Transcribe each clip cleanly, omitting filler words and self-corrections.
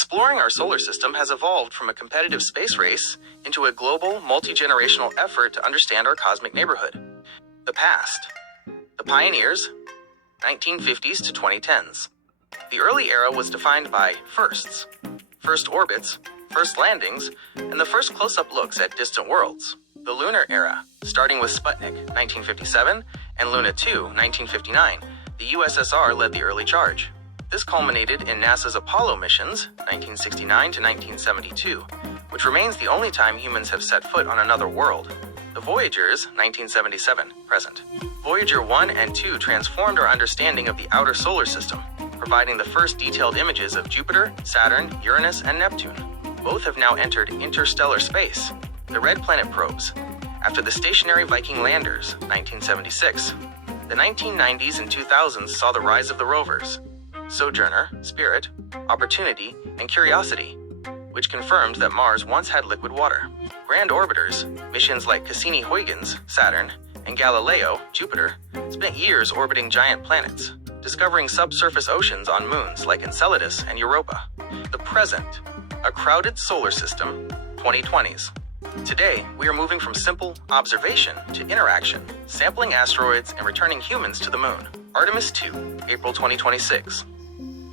Exploring our solar system has evolved from a competitive space race into a global, multi-generational effort to understand our cosmic neighborhood. The past. The pioneers, 1950s to 2010s. The early era was defined by firsts, first orbits, first landings, and the first close-up looks at distant worlds. The lunar era, starting with Sputnik, 1957, and Luna 2, 1959, the USSR led the early charge. This culminated in NASA's Apollo missions, 1969 to 1972, which remains the only time humans have set foot on another world. The Voyagers, 1977, present. Voyager 1 and 2 transformed our understanding of the outer solar system, providing the first detailed images of Jupiter, Saturn, Uranus, and Neptune. Both have now entered interstellar space, the Red Planet probes, after the stationary Viking landers, 1976. The 1990s and 2000s saw the rise of the rovers, Sojourner, Spirit, Opportunity, and Curiosity, which confirmed that Mars once had liquid water. Grand orbiters, missions like Cassini-Huygens, Saturn, and Galileo, Jupiter, spent years orbiting giant planets, discovering subsurface oceans on moons like Enceladus and Europa. The present, a crowded solar system, 2020s. Today, we are moving from simple observation to interaction, sampling asteroids and returning humans to the moon. Artemis 2, April 2026.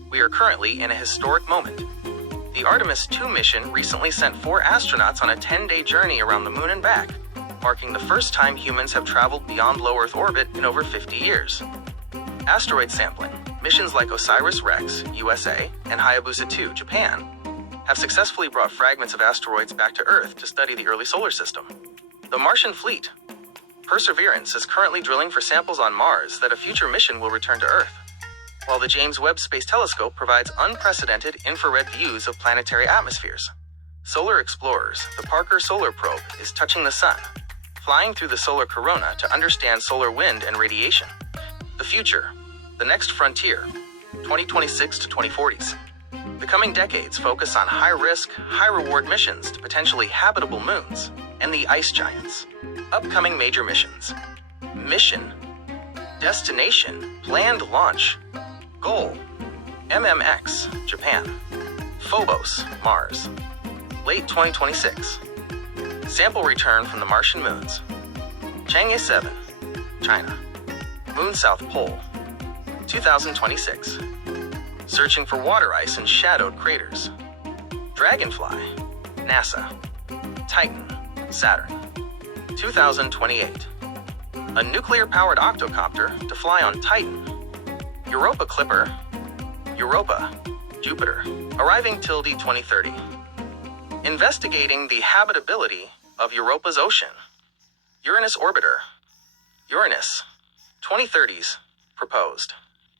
We are currently in a historic moment. The Artemis 2 mission recently sent 4 astronauts on a 10-day journey around the moon and back, marking the first time humans have traveled beyond low Earth orbit in over 50 years. Asteroid sampling. Missions like OSIRIS-REx, USA, and Hayabusa 2, Japan, have successfully brought fragments of asteroids back to Earth to study the early solar system. The Martian fleet. Perseverance is currently drilling for samples on Mars that a future mission will return to Earth, while the James Webb Space Telescope provides unprecedented infrared views of planetary atmospheres. Solar Explorers, the Parker Solar Probe, is touching the sun, flying through the solar corona to understand solar wind and radiation. The future, the next frontier, 2026 to 2040s. The coming decades focus on high-risk, high-reward missions to potentially habitable moons and the ice giants. Upcoming major missions. Mission. Destination. Planned launch. Goal. MMX, Japan. Phobos, Mars. Late 2026. Sample return from the Martian moons. Chang'e 7, China. Moon South Pole. 2026. Searching for water ice in shadowed craters. Dragonfly, NASA. Titan, Saturn. 2028. A nuclear-powered octocopter to fly on Titan. Europa Clipper, Europa, Jupiter, arriving Tilde 2030. Investigating the habitability of Europa's ocean. Uranus Orbiter, Uranus, 2030s, proposed.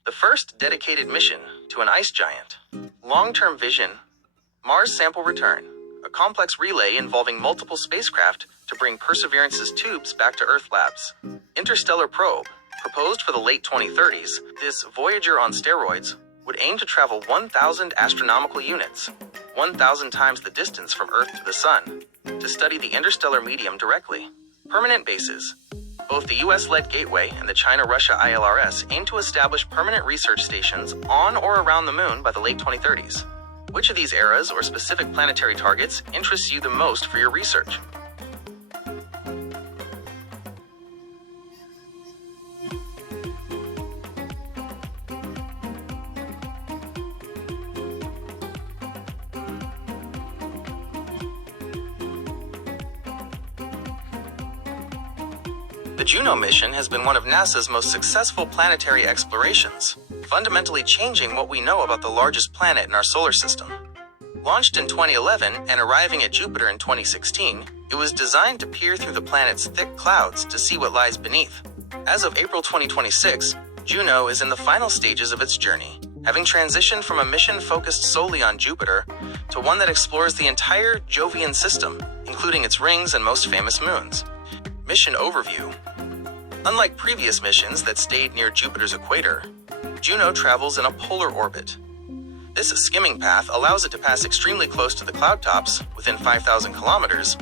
The first dedicated mission to an ice giant. Long-term vision, Mars sample return, a complex relay involving multiple spacecraft to bring Perseverance's tubes back to Earth labs. Interstellar probe, proposed for the late 2030s, this Voyager on steroids would aim to travel 1,000 astronomical units, 1,000 times the distance from Earth to the Sun, to study the interstellar medium directly. Permanent bases. Both the US-led Gateway and the China-Russia ILRS aim to establish permanent research stations on or around the moon by the late 2030s. Which of these eras or specific planetary targets interests you the most for your research? The Juno mission has been one of NASA's most successful planetary explorations, fundamentally changing what we know about the largest planet in our solar system. Launched in 2011 and arriving at Jupiter in 2016, it was designed to peer through the planet's thick clouds to see what lies beneath. As of April 2026, Juno is in the final stages of its journey, having transitioned from a mission focused solely on Jupiter to one that explores the entire Jovian system, including its rings and most famous moons. Mission overview. Unlike previous missions that stayed near Jupiter's equator, Juno travels in a polar orbit. This skimming path allows it to pass extremely close to the cloud tops, within 5,000 kilometers,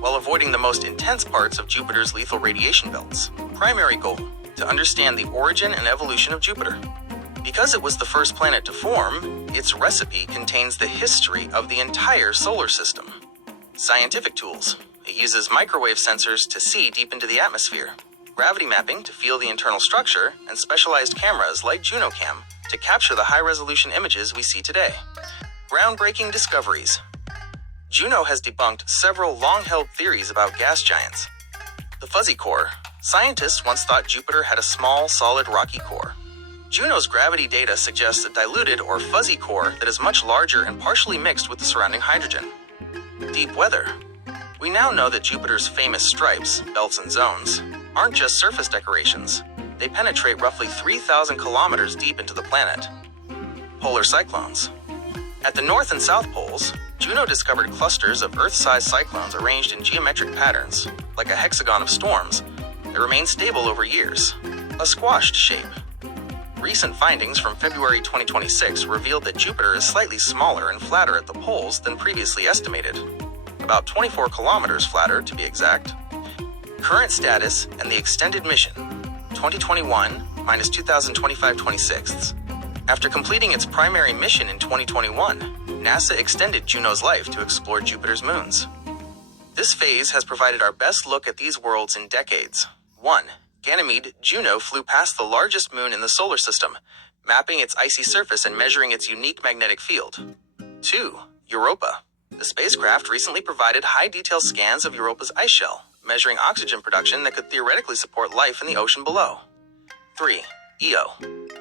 while avoiding the most intense parts of Jupiter's lethal radiation belts. Primary goal: to understand the origin and evolution of Jupiter. Because it was the first planet to form, its recipe contains the history of the entire solar system. Scientific tools. It uses microwave sensors to see deep into the atmosphere, gravity mapping to feel the internal structure, and specialized cameras like JunoCam to capture the high-resolution images we see today. Groundbreaking discoveries. Juno has debunked several long-held theories about gas giants. The fuzzy core. Scientists once thought Jupiter had a small, solid rocky core. Juno's gravity data suggests a diluted or fuzzy core that is much larger and partially mixed with the surrounding hydrogen. Deep weather. We now know that Jupiter's famous stripes, belts and zones, aren't just surface decorations. They penetrate roughly 3,000 kilometers deep into the planet. Polar cyclones. At the North and South poles, Juno discovered clusters of Earth-sized cyclones arranged in geometric patterns, like a hexagon of storms, that remain stable over years. A squashed shape. Recent findings from February 2026 revealed that Jupiter is slightly smaller and flatter at the poles than previously estimated. About 24 kilometers flatter, to be exact. Current status and the extended mission, 2021 minus 2025/26. After completing its primary mission in 2021, NASA extended Juno's life to explore Jupiter's moons. This phase has provided our best look at these worlds in decades. 1. Ganymede, Juno flew past the largest moon in the solar system, mapping its icy surface and measuring its unique magnetic field. 2. Europa. The spacecraft recently provided high-detail scans of Europa's ice shell, measuring oxygen production that could theoretically support life in the ocean below. 3. Io.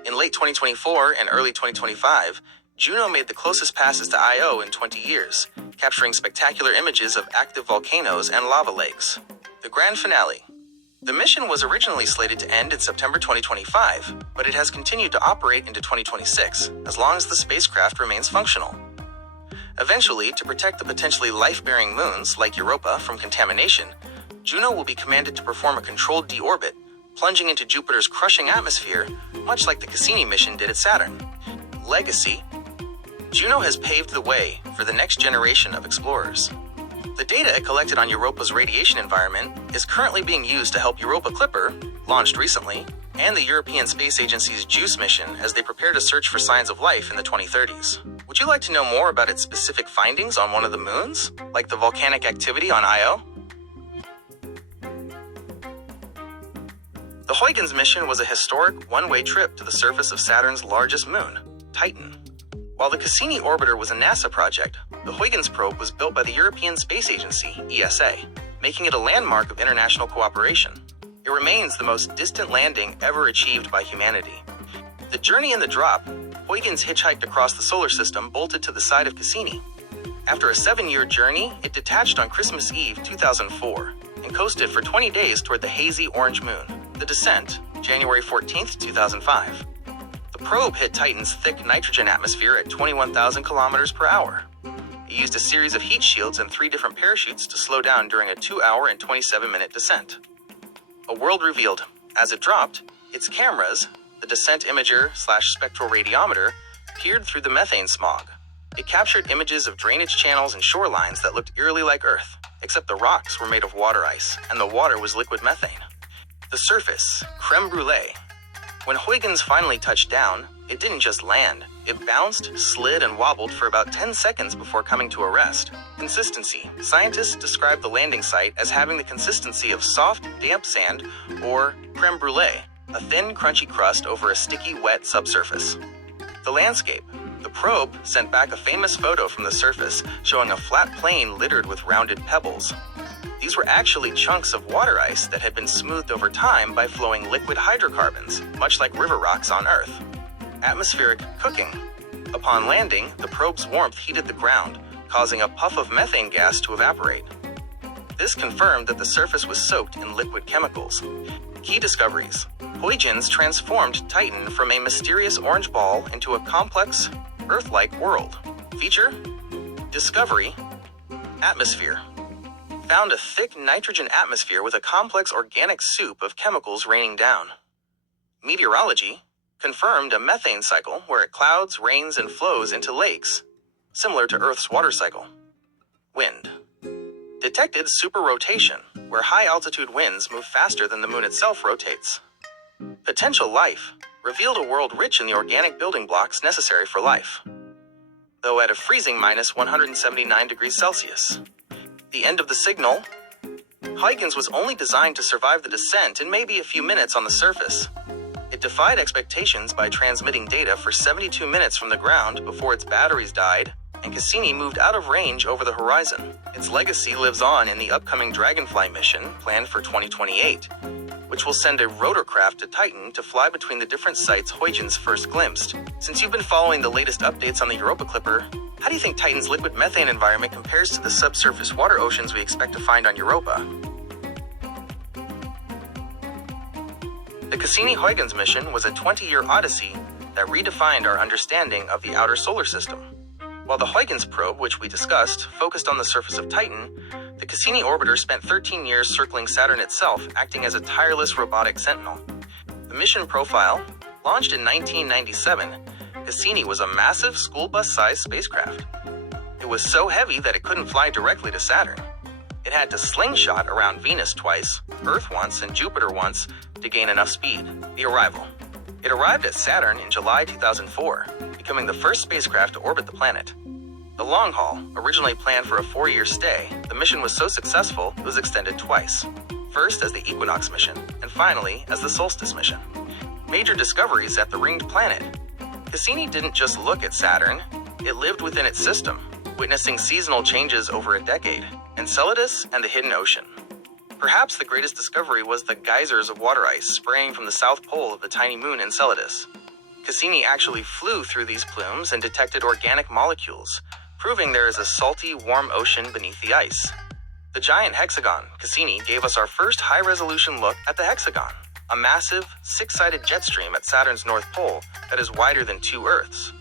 In late 2024 and early 2025, Juno made the closest passes to Io in 20 years, capturing spectacular images of active volcanoes and lava lakes. The grand finale. The mission was originally slated to end in September 2025, but it has continued to operate into 2026, as long as the spacecraft remains functional. Eventually, to protect the potentially life-bearing moons, like Europa, from contamination, Juno will be commanded to perform a controlled deorbit, plunging into Jupiter's crushing atmosphere, much like the Cassini mission did at Saturn. Legacy. Juno has paved the way for the next generation of explorers. The data it collected on Europa's radiation environment is currently being used to help Europa Clipper, launched recently, and the European Space Agency's JUICE mission as they prepare to search for signs of life in the 2030s. Would you like to know more about its specific findings on one of the moons, like the volcanic activity on Io? The Huygens mission was a historic one-way trip to the surface of Saturn's largest moon, Titan. While the Cassini orbiter was a NASA project, the Huygens probe was built by the European Space Agency, ESA, making it a landmark of international cooperation. It remains the most distant landing ever achieved by humanity. The journey and the drop, Huygens hitchhiked across the solar system, bolted to the side of Cassini. After a 7-year journey, it detached on Christmas Eve 2004 and coasted for 20 days toward the hazy orange moon. The descent, January 14, 2005. The probe hit Titan's thick nitrogen atmosphere at 21,000 kilometers per hour. It used a series of heat shields and 3 different parachutes to slow down during a 2-hour and 27-minute descent. A world revealed. As it dropped, its cameras, the descent imager/spectral radiometer, peered through the methane smog. It captured images of drainage channels and shorelines that looked eerily like Earth, except the rocks were made of water ice, and the water was liquid methane. The surface, creme brulee. When Huygens finally touched down, it didn't just land. It bounced, slid, and wobbled for about 10 seconds before coming to a rest. Consistency. Scientists describe the landing site as having the consistency of soft, damp sand, or creme brulee, a thin, crunchy crust over a sticky, wet subsurface. The landscape. The probe sent back a famous photo from the surface showing a flat plain littered with rounded pebbles. These were actually chunks of water ice that had been smoothed over time by flowing liquid hydrocarbons, much like river rocks on Earth. Atmospheric cooking. Upon landing, the probe's warmth heated the ground, causing a puff of methane gas to evaporate. This confirmed that the surface was soaked in liquid chemicals. Key discoveries. Huygens transformed Titan from a mysterious orange ball into a complex, Earth-like world. Feature: discovery, atmosphere. Found a thick nitrogen atmosphere with a complex organic soup of chemicals raining down. Meteorology confirmed a methane cycle where it clouds, rains, and flows into lakes, similar to Earth's water cycle. Wind detected superrotation, where high-altitude winds move faster than the moon itself rotates. Potential life revealed a world rich in the organic building blocks necessary for life, though at a freezing minus 179 degrees Celsius. The end of the signal. Huygens was only designed to survive the descent and maybe a few minutes on the surface. It defied expectations by transmitting data for 72 minutes from the ground before its batteries died, and Cassini moved out of range over the horizon. Its legacy lives on in the upcoming Dragonfly mission planned for 2028, which will send a rotorcraft to Titan to fly between the different sites Huygens first glimpsed. Since you've been following the latest updates on the Europa Clipper, how do you think Titan's liquid methane environment compares to the subsurface water oceans we expect to find on Europa? The Cassini-Huygens mission was a 20-year odyssey that redefined our understanding of the outer solar system. While the Huygens probe, which we discussed, focused on the surface of Titan, the Cassini orbiter spent 13 years circling Saturn itself, acting as a tireless robotic sentinel. The mission profile, launched in 1997, Cassini was a massive school bus-sized spacecraft. It was so heavy that it couldn't fly directly to Saturn. It had to slingshot around Venus twice, Earth once, and Jupiter once to gain enough speed. The arrival. It arrived at Saturn in July 2004, becoming the first spacecraft to orbit the planet. The long haul, originally planned for a 4-year stay, the mission was so successful it was extended twice. First as the Equinox mission, and finally as the Solstice mission. Major discoveries at the ringed planet. Cassini didn't just look at Saturn, it lived within its system, witnessing seasonal changes over a decade, Enceladus and the Hidden Ocean. Perhaps the greatest discovery was the geysers of water ice spraying from the south pole of the tiny moon Enceladus. Cassini actually flew through these plumes and detected organic molecules, proving there is a salty, warm ocean beneath the ice. The giant hexagon, Cassini, gave us our first high-resolution look at the hexagon, a massive, 6-sided jet stream at Saturn's north pole that is wider than 2 Earths.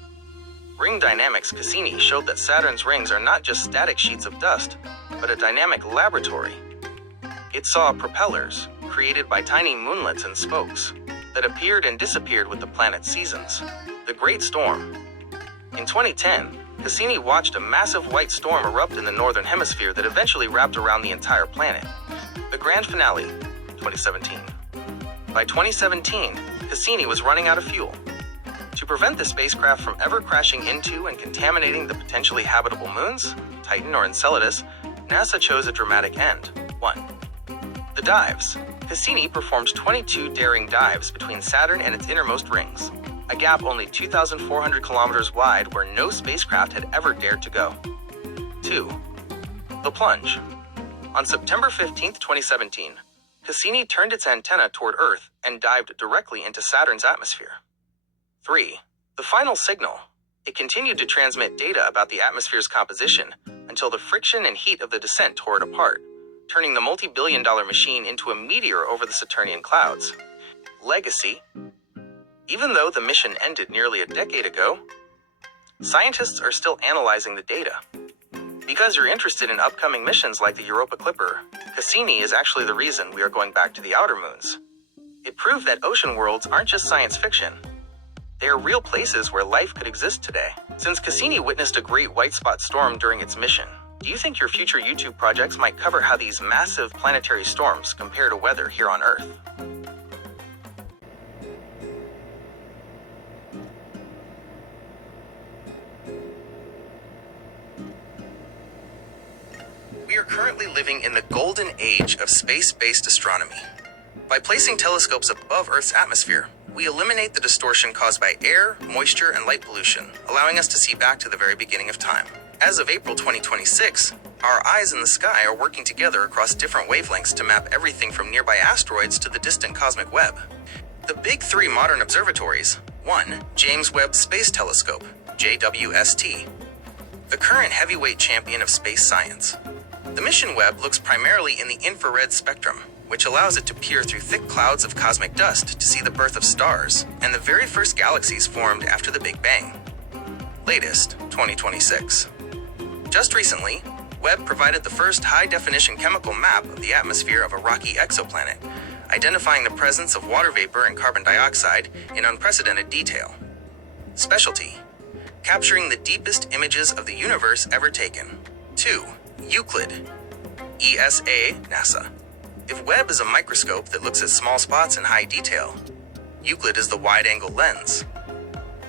Ring dynamics Cassini showed that Saturn's rings are not just static sheets of dust, but a dynamic laboratory. It saw propellers, created by tiny moonlets and spokes, that appeared and disappeared with the planet's seasons. The Great Storm. In 2010, Cassini watched a massive white storm erupt in the northern hemisphere that eventually wrapped around the entire planet. The grand finale, 2017. By 2017, Cassini was running out of fuel. To prevent the spacecraft from ever crashing into and contaminating the potentially habitable moons, Titan or Enceladus, NASA chose a dramatic end. 1. The dives. Cassini performed 22 daring dives between Saturn and its innermost rings, a gap only 2,400 kilometers wide where no spacecraft had ever dared to go. 2. The plunge. On September 15, 2017, Cassini turned its antenna toward Earth and dived directly into Saturn's atmosphere. 3. The final signal. It continued to transmit data about the atmosphere's composition until the friction and heat of the descent tore it apart, turning the multi-billion-dollar machine into a meteor over the Saturnian clouds. Legacy. Even though the mission ended nearly a decade ago, scientists are still analyzing the data. Because you're interested in upcoming missions like the Europa Clipper, Cassini is actually the reason we are going back to the outer moons. It proved that ocean worlds aren't just science fiction. They are real places where life could exist today. Since Cassini witnessed a great white spot storm during its mission, do you think your future YouTube projects might cover how these massive planetary storms compare to weather here on Earth? We are currently living in the golden age of space-based astronomy. By placing telescopes above Earth's atmosphere, we eliminate the distortion caused by air, moisture, and light pollution, allowing us to see back to the very beginning of time. As of April 2026, our eyes in the sky are working together across different wavelengths to map everything from nearby asteroids to the distant cosmic web. The big 3 modern observatories. 1. James Webb Space Telescope, JWST. The current heavyweight champion of space science. The mission Webb looks primarily in the infrared spectrum, which allows it to peer through thick clouds of cosmic dust to see the birth of stars and the very first galaxies formed after the Big Bang. Latest, 2026. Just recently, Webb provided the first high-definition chemical map of the atmosphere of a rocky exoplanet, identifying the presence of water vapor and carbon dioxide in unprecedented detail. Specialty: capturing the deepest images of the universe ever taken. 2. Euclid. ESA, NASA. If Webb is a microscope that looks at small spots in high detail, Euclid is the wide-angle lens.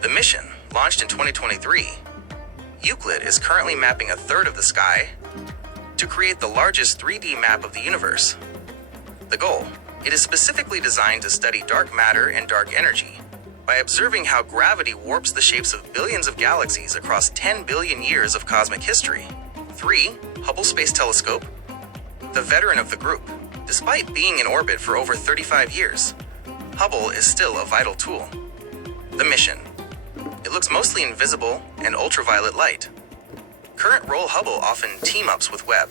The mission, launched in 2023, Euclid is currently mapping a third of the sky to create the largest 3D map of the universe. The goal: it is specifically designed to study dark matter and dark energy by observing how gravity warps the shapes of billions of galaxies across 10 billion years of cosmic history. 3. Hubble Space Telescope, the veteran of the group. Despite being in orbit for over 35 years, Hubble is still a vital tool. The mission: it looks mostly invisible and ultraviolet light. Current roll Hubble often team-ups with Webb.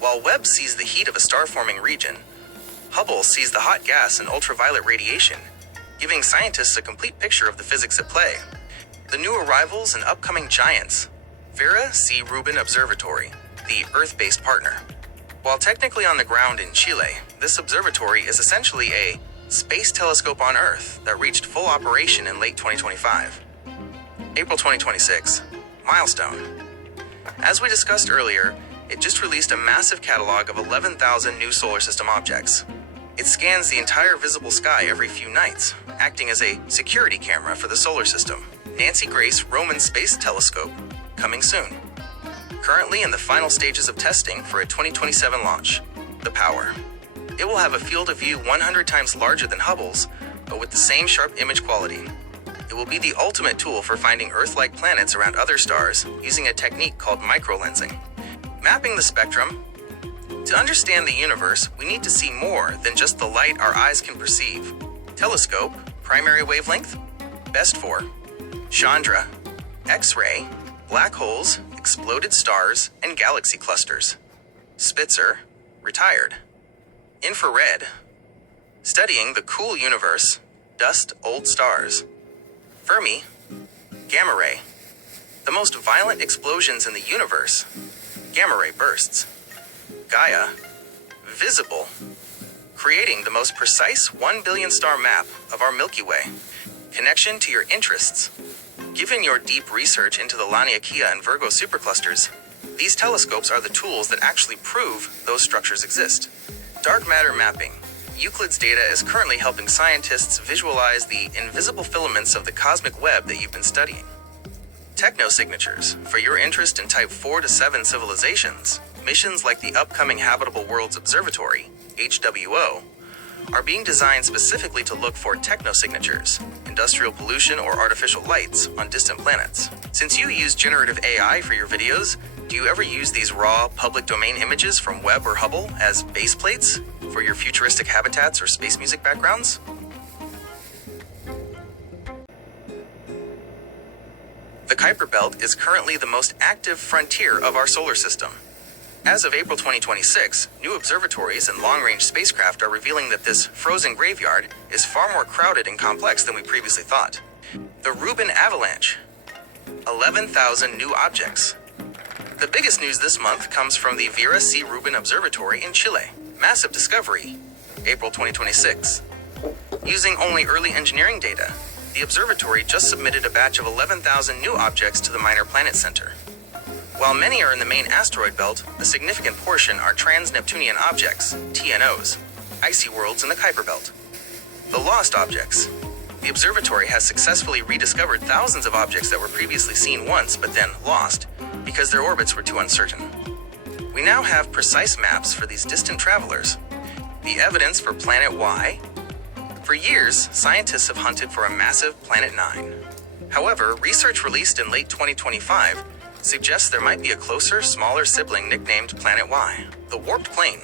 While Webb sees the heat of a star-forming region, Hubble sees the hot gas and ultraviolet radiation, giving scientists a complete picture of the physics at play. The new arrivals and upcoming giants: Vera C. Rubin Observatory, the Earth-based partner. While technically on the ground in Chile, this observatory is essentially a space telescope on Earth that reached full operation in late 2025. April 2026. Milestone. As we discussed earlier, it just released a massive catalog of 11,000 new solar system objects. It scans the entire visible sky every few nights, acting as a security camera for the solar system. Nancy Grace Roman Space Telescope, coming soon. Currently in the final stages of testing for a 2027 launch. The power: it will have a field of view 100 times larger than Hubble's, but with the same sharp image quality. It will be the ultimate tool for finding Earth-like planets around other stars using a technique called microlensing. Mapping the spectrum. To understand the universe, we need to see more than just the light our eyes can perceive. Telescope, primary wavelength, best for Chandra, X-ray, black holes, exploded stars, and galaxy clusters. Spitzer, retired. Infrared, studying the cool universe, dust old stars. Fermi, gamma ray, the most violent explosions in the universe, gamma ray bursts. Gaia, visible, creating the most precise 1 billion star map of our Milky Way. Connection to your interests. Given your deep research into the Laniakea and Virgo superclusters, these telescopes are the tools that actually prove those structures exist. Dark matter mapping. Euclid's data is currently helping scientists visualize the invisible filaments of the cosmic web that you've been studying. Technosignatures. For your interest in Type 4 to 7 civilizations, missions like the upcoming Habitable Worlds Observatory, HWO, are being designed specifically to look for technosignatures, industrial pollution or artificial lights on distant planets. Since you use generative AI for your videos, do you ever use these raw, public domain images from Webb or Hubble as base plates for your futuristic habitats or space music backgrounds? The Kuiper Belt is currently the most active frontier of our solar system. As of April 2026, new observatories and long-range spacecraft are revealing that this frozen graveyard is far more crowded and complex than we previously thought. The Rubin Avalanche. 11,000 new objects. The biggest news this month comes from the Vera C. Rubin Observatory in Chile. Massive discovery. April 2026. Using only early engineering data, the observatory just submitted a batch of 11,000 new objects to the Minor Planet Center. While many are in the main asteroid belt, a significant portion are trans-Neptunian objects, TNOs, icy worlds in the Kuiper Belt. The lost objects. The observatory has successfully rediscovered thousands of objects that were previously seen once but then lost because their orbits were too uncertain. We now have precise maps for these distant travelers. The evidence for Planet Y. For years, scientists have hunted for a massive Planet 9. However, research released in late 2025 suggests there might be a closer, smaller sibling nicknamed Planet Y, the Warped Plane.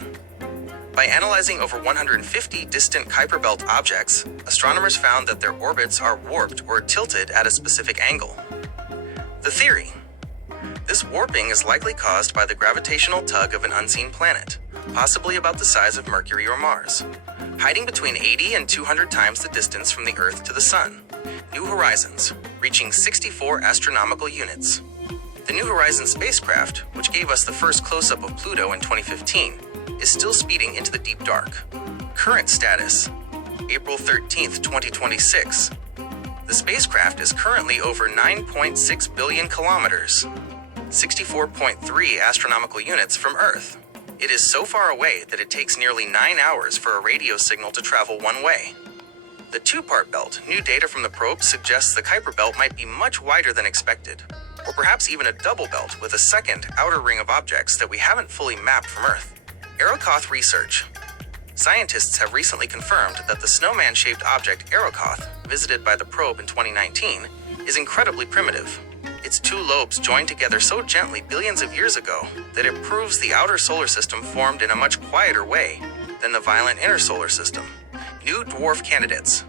By analyzing over 150 distant Kuiper Belt objects, astronomers found that their orbits are warped or tilted at a specific angle. The theory: this warping is likely caused by the gravitational tug of an unseen planet, possibly about the size of Mercury or Mars, hiding between 80 and 200 times the distance from the Earth to the Sun. New Horizons, reaching 64 astronomical units. The New Horizons spacecraft, which gave us the first close-up of Pluto in 2015, is still speeding into the deep dark. Current status: April 13th, 2026. The spacecraft is currently over 9.6 billion kilometers, 64.3 astronomical units from Earth. It is so far away that it takes nearly 9 hours for a radio signal to travel one way. The two-part belt, new data from the probe suggests the Kuiper belt might be much wider than expected, or perhaps even a double belt with a second, outer ring of objects that we haven't fully mapped from Earth. Arrokoth research. Scientists have recently confirmed that the snowman-shaped object Arrokoth, visited by the probe in 2019, is incredibly primitive. Its two lobes joined together so gently billions of years ago that it proves the outer solar system formed in a much quieter way than the violent inner solar system. New dwarf candidates.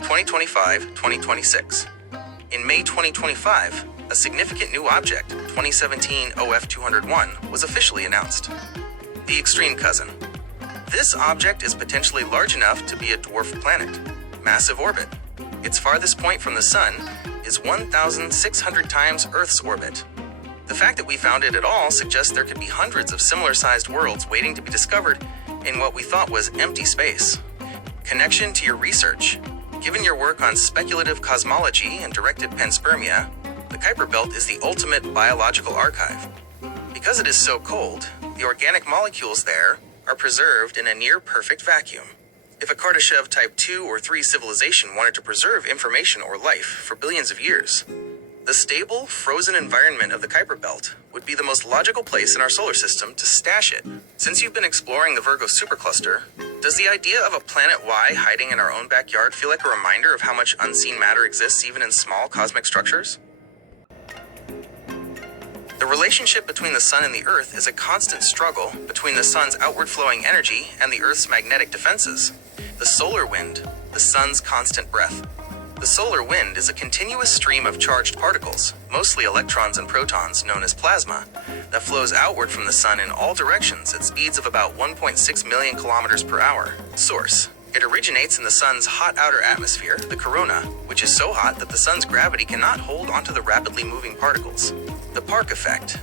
2025-2026. In May 2025, a significant new object, 2017 OF201, was officially announced. The Extreme Cousin. This object is potentially large enough to be a dwarf planet. Massive orbit. Its farthest point from the Sun is 1,600 times Earth's orbit. The fact that we found it at all suggests there could be hundreds of similar-sized worlds waiting to be discovered in what we thought was empty space. Connection to your research. Given your work on speculative cosmology and directed panspermia, the Kuiper Belt is the ultimate biological archive. Because it is so cold, the organic molecules there are preserved in a near-perfect vacuum. If a Kardashev Type 2 or 3 civilization wanted to preserve information or life for billions of years, the stable, frozen environment of the Kuiper Belt would be the most logical place in our solar system to stash it. Since you've been exploring the Virgo supercluster, does the idea of a planet Y hiding in our own backyard feel like a reminder of how much unseen matter exists even in small cosmic structures? The relationship between the Sun and the Earth is a constant struggle between the Sun's outward-flowing energy and the Earth's magnetic defenses. The solar wind, the Sun's constant breath. The solar wind is a continuous stream of charged particles, mostly electrons and protons known as plasma, that flows outward from the Sun in all directions at speeds of about 1.6 million kilometers per hour. Source. It originates in the Sun's hot outer atmosphere, the corona, which is so hot that the Sun's gravity cannot hold onto the rapidly moving particles. The Park effect.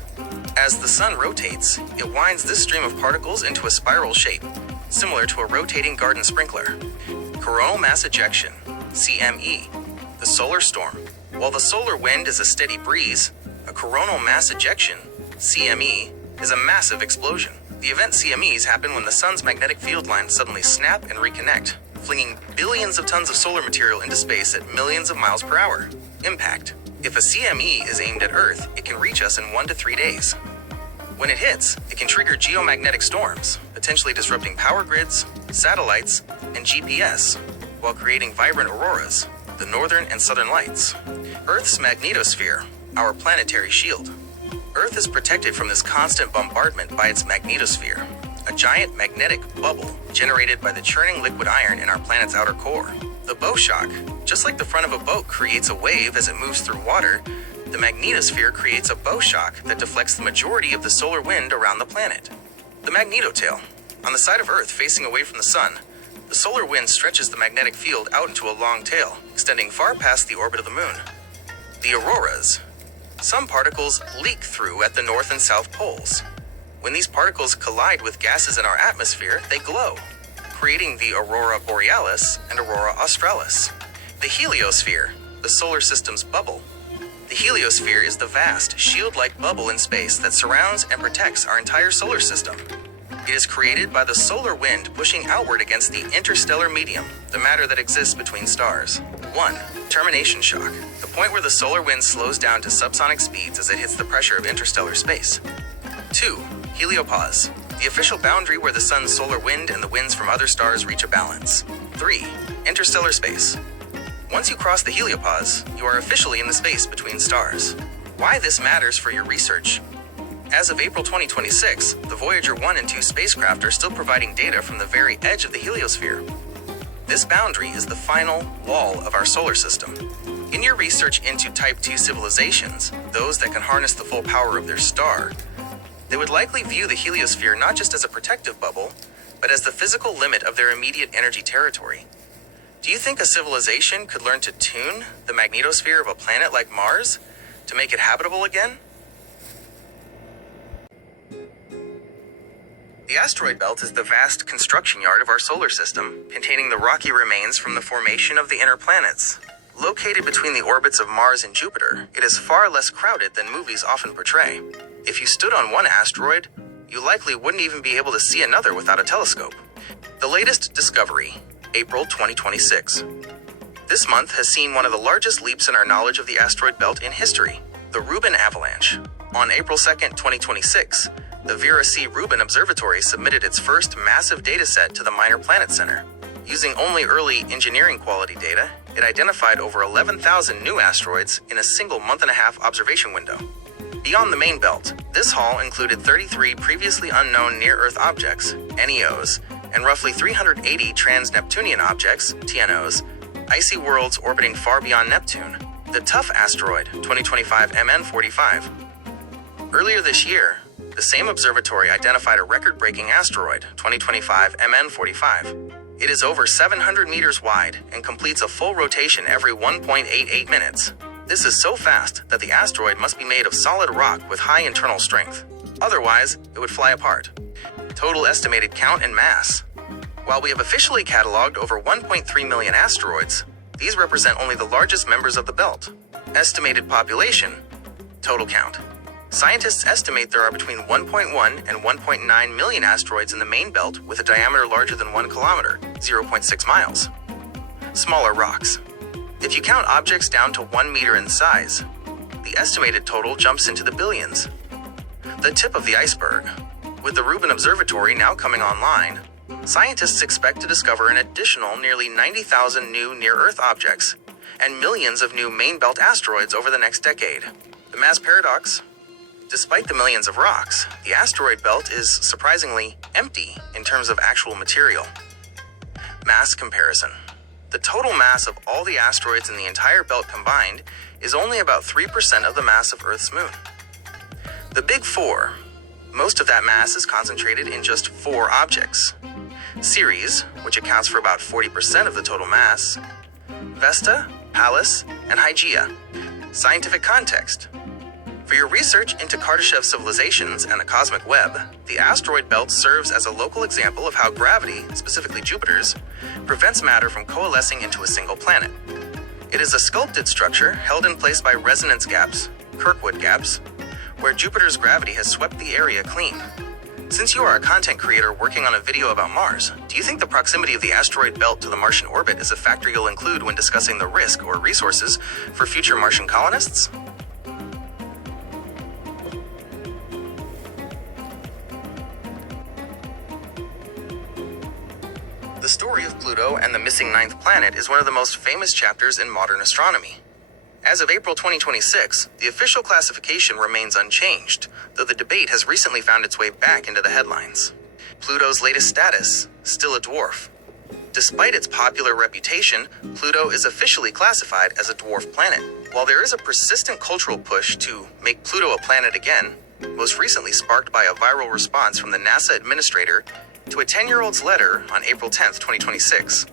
As the Sun rotates, it winds this stream of particles into a spiral shape, similar to a rotating garden sprinkler. Coronal mass ejection, CME. The solar storm. While the solar wind is a steady breeze, a coronal mass ejection, CME, is a massive explosion. The event CMEs happen when the Sun's magnetic field lines suddenly snap and reconnect, flinging billions of tons of solar material into space at millions of miles per hour. Impact. If a CME is aimed at Earth, it can reach us in 1 to 3 days. When it hits, it can trigger geomagnetic storms, potentially disrupting power grids, satellites, and GPS, while creating vibrant auroras, the northern and southern lights. Earth's magnetosphere, our planetary shield. Earth is protected from this constant bombardment by its magnetosphere, a giant magnetic bubble generated by the churning liquid iron in our planet's outer core. The bow shock, just like the front of a boat creates a wave as it moves through water, the magnetosphere creates a bow shock that deflects the majority of the solar wind around the planet. The magnetotail. On the side of Earth facing away from the Sun, the solar wind stretches the magnetic field out into a long tail, extending far past the orbit of the Moon. The auroras. Some particles leak through at the north and south poles. When these particles collide with gases in our atmosphere, they glow, creating the aurora borealis and aurora australis. The heliosphere, the solar system's bubble. The heliosphere is the vast, shield-like bubble in space that surrounds and protects our entire solar system. It is created by the solar wind pushing outward against the interstellar medium, the matter that exists between stars. 1. Termination shock, the point where the solar wind slows down to subsonic speeds as it hits the pressure of interstellar space. 2. Heliopause, the official boundary where the Sun's solar wind and the winds from other stars reach a balance. 3. Interstellar space. Once you cross the heliopause, you are officially in the space between stars. Why this matters for your research? As of April 2026, the Voyager 1 and 2 spacecraft are still providing data from the very edge of the heliosphere. This boundary is the final wall of our solar system. In your research into Type 2 civilizations, those that can harness the full power of their star, they would likely view the heliosphere not just as a protective bubble, but as the physical limit of their immediate energy territory. Do you think a civilization could learn to tune the magnetosphere of a planet like Mars to make it habitable again? The asteroid belt is the vast construction yard of our solar system, containing the rocky remains from the formation of the inner planets. Located between the orbits of Mars and Jupiter, it is far less crowded than movies often portray. If you stood on one asteroid, you likely wouldn't even be able to see another without a telescope. The latest discovery, April 2026. This month has seen one of the largest leaps in our knowledge of the asteroid belt in history, the Rubin Avalanche. On April 2, 2026, the Vera C. Rubin Observatory submitted its first massive dataset to the Minor Planet Center. Using only early engineering quality data, it identified over 11,000 new asteroids in a single month-and-a-half observation window. Beyond the main belt, this haul included 33 previously unknown near-Earth objects, NEOs, and roughly 380 trans-Neptunian objects, TNOs, icy worlds orbiting far beyond Neptune, the Tough Asteroid 2025 MN45. Earlier this year, the same observatory identified a record-breaking asteroid, 2025 MN45. It is over 700 meters wide and completes a full rotation every 1.88 minutes. This is so fast that the asteroid must be made of solid rock with high internal strength. Otherwise, it would fly apart. Total estimated count and mass. While we have officially cataloged over 1.3 million asteroids, these represent only the largest members of the belt. Estimated population. Total count. Scientists estimate there are between 1.1 and 1.9 million asteroids in the main belt with a diameter larger than 1 kilometer, 0.6 miles. Smaller rocks. If you count objects down to 1 meter in size, the estimated total jumps into the billions. The tip of the iceberg. With the Rubin Observatory now coming online, scientists expect to discover an additional nearly 90,000 new near-Earth objects and millions of new main belt asteroids over the next decade. The mass paradox. Despite the millions of rocks, the asteroid belt is surprisingly empty in terms of actual material. Mass comparison. The total mass of all the asteroids in the entire belt combined is only about 3% of the mass of Earth's moon. The Big Four. Most of that mass is concentrated in just 4 objects. Ceres, which accounts for about 40% of the total mass. Vesta, Pallas, and Hygeia. Scientific context. For your research into Kardashev civilizations and the cosmic web, the asteroid belt serves as a local example of how gravity, specifically Jupiter's, prevents matter from coalescing into a single planet. It is a sculpted structure held in place by resonance gaps, Kirkwood gaps, where Jupiter's gravity has swept the area clean. Since you are a content creator working on a video about Mars, do you think the proximity of the asteroid belt to the Martian orbit is a factor you'll include when discussing the risk or resources for future Martian colonists? The story of Pluto and the missing 9th planet is one of the most famous chapters in modern astronomy. As of April 2026, the official classification remains unchanged, though the debate has recently found its way back into the headlines. Pluto's latest status, still a dwarf. Despite its popular reputation, Pluto is officially classified as a dwarf planet. While there is a persistent cultural push to make Pluto a planet again, most recently sparked by a viral response from the NASA administrator to a 10-year-old's letter on April 10, 2026.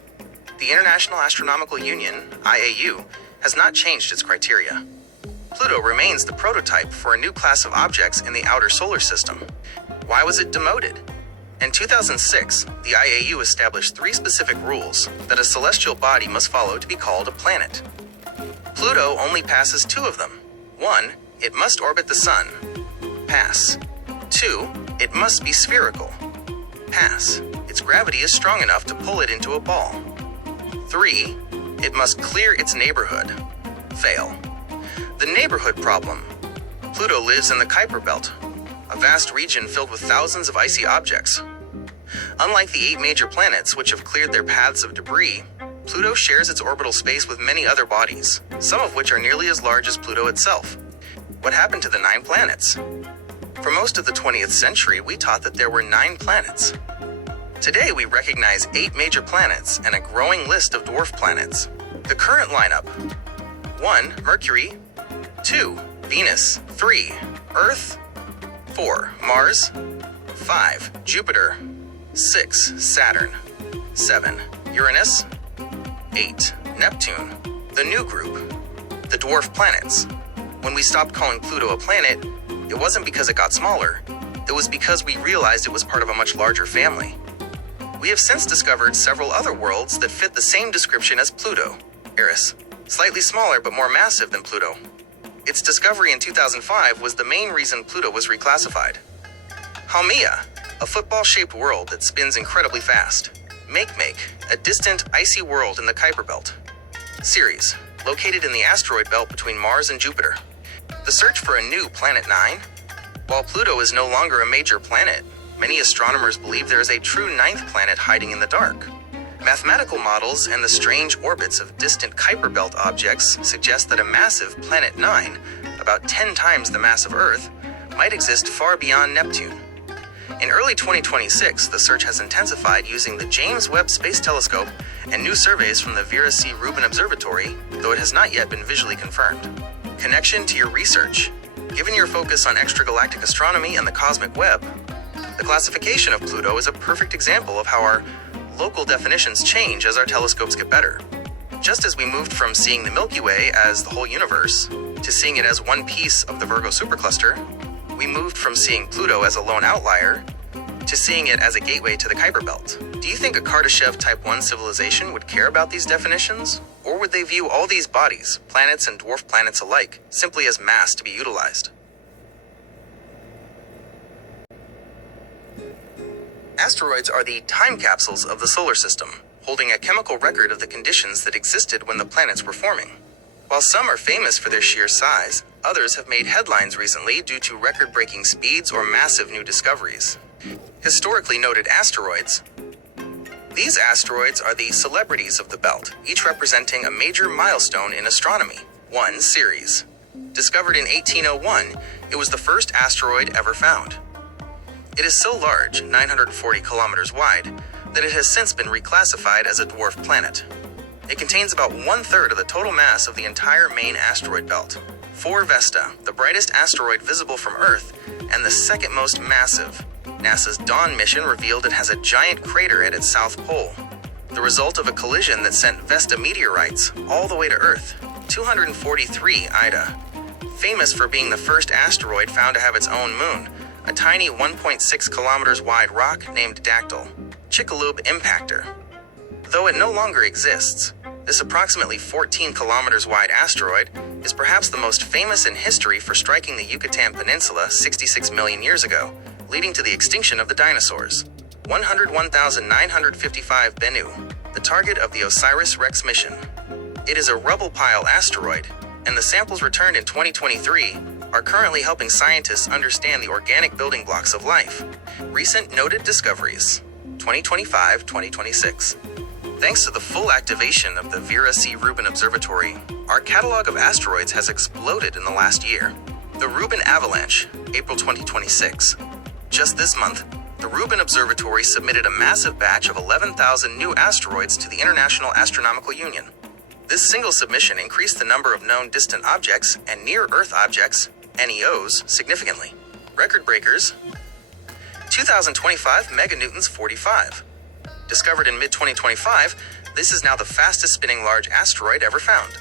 The International Astronomical Union, IAU, has not changed its criteria. Pluto remains the prototype for a new class of objects in the outer solar system. Why was it demoted? In 2006, the IAU established 3 specific rules that a celestial body must follow to be called a planet. Pluto only passes 2 of them. 1, it must orbit the Sun. Pass. 2, it must be spherical. Pass. Its gravity is strong enough to pull it into a ball. 3, it must clear its neighborhood. Fail. The neighborhood problem. Pluto lives in the Kuiper Belt, a vast region filled with thousands of icy objects. Unlike the 8 major planets which have cleared their paths of debris, Pluto shares its orbital space with many other bodies, some of which are nearly as large as Pluto itself. What happened to the 9 planets? For most of the 20th century, we taught that there were 9 planets. Today, we recognize 8 major planets and a growing list of dwarf planets. The current lineup: 1, Mercury; 2, Venus; 3, Earth; 4, Mars; 5, Jupiter; 6, Saturn; 7, Uranus; 8, Neptune. The new group, the dwarf planets. When we stopped calling Pluto a planet, it wasn't because it got smaller. It was because we realized it was part of a much larger family. We have since discovered several other worlds that fit the same description as Pluto. Eris, slightly smaller but more massive than Pluto. Its discovery in 2005 was the main reason Pluto was reclassified. Haumea, a football-shaped world that spins incredibly fast. Makemake, a distant, icy world in the Kuiper Belt. Ceres, located in the asteroid belt between Mars and Jupiter. The search for a new Planet 9? While Pluto is no longer a major planet, many astronomers believe there is a true ninth planet hiding in the dark. Mathematical models and the strange orbits of distant Kuiper Belt objects suggest that a massive Planet 9, about 10 times the mass of Earth, might exist far beyond Neptune. In early 2026, the search has intensified using the James Webb Space Telescope and new surveys from the Vera C. Rubin Observatory, though it has not yet been visually confirmed. Connection to your research. Given your focus on extragalactic astronomy and the cosmic web, the classification of Pluto is a perfect example of how our local definitions change as our telescopes get better. Just as we moved from seeing the Milky Way as the whole universe to seeing it as one piece of the Virgo supercluster, we moved from seeing Pluto as a lone outlier to seeing it as a gateway to the Kuiper Belt. Do you think a Kardashev Type 1 civilization would care about these definitions? Or would they view all these bodies, planets and dwarf planets alike, simply as mass to be utilized? Asteroids are the time capsules of the solar system, holding a chemical record of the conditions that existed when the planets were forming. While some are famous for their sheer size, others have made headlines recently due to record-breaking speeds or massive new discoveries. Historically noted asteroids. These asteroids are the celebrities of the belt, each representing a major milestone in astronomy. 1. Ceres. Discovered in 1801, it was the first asteroid ever found. It is so large, 940 kilometers wide, that it has since been reclassified as a dwarf planet. It contains about 1/3 of the total mass of the entire main asteroid belt. 4. Vesta, the brightest asteroid visible from Earth and the second most massive. NASA's Dawn mission revealed it has a giant crater at its south pole, the result of a collision that sent Vesta meteorites all the way to Earth. 243 Ida, famous for being the first asteroid found to have its own moon, a tiny 1.6 kilometers wide rock named Dactyl. Chicxulub Impactor. Though it no longer exists, this approximately 14 kilometers wide asteroid is perhaps the most famous in history for striking the Yucatan Peninsula 66 million years ago, leading to the extinction of the dinosaurs. 101,955 Bennu, the target of the OSIRIS-REx mission. It is a rubble pile asteroid, and the samples returned in 2023 are currently helping scientists understand the organic building blocks of life. Recent noted discoveries, 2025-2026. Thanks to the full activation of the Vera C. Rubin Observatory, our catalog of asteroids has exploded in the last year. The Rubin Avalanche, April 2026. Just this month, the Rubin Observatory submitted a massive batch of 11,000 new asteroids to the International Astronomical Union. This single submission increased the number of known distant objects and near-Earth objects, NEOs, significantly. Record breakers, 2025 meganewtons 45. Discovered in mid-2025, this is now the fastest spinning large asteroid ever found.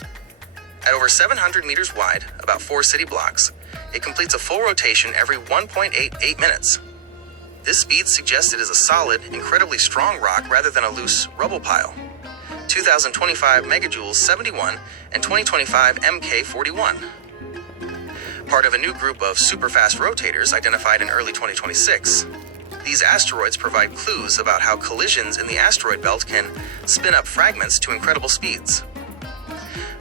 At over 700 meters wide, about 4 city blocks, it completes a full rotation every 1.88 minutes. This speed suggests it is a solid, incredibly strong rock rather than a loose rubble pile. 2025 megajoules 71 and 2025 MK 41. Part of a new group of superfast rotators identified in early 2026. These asteroids provide clues about how collisions in the asteroid belt can spin up fragments to incredible speeds.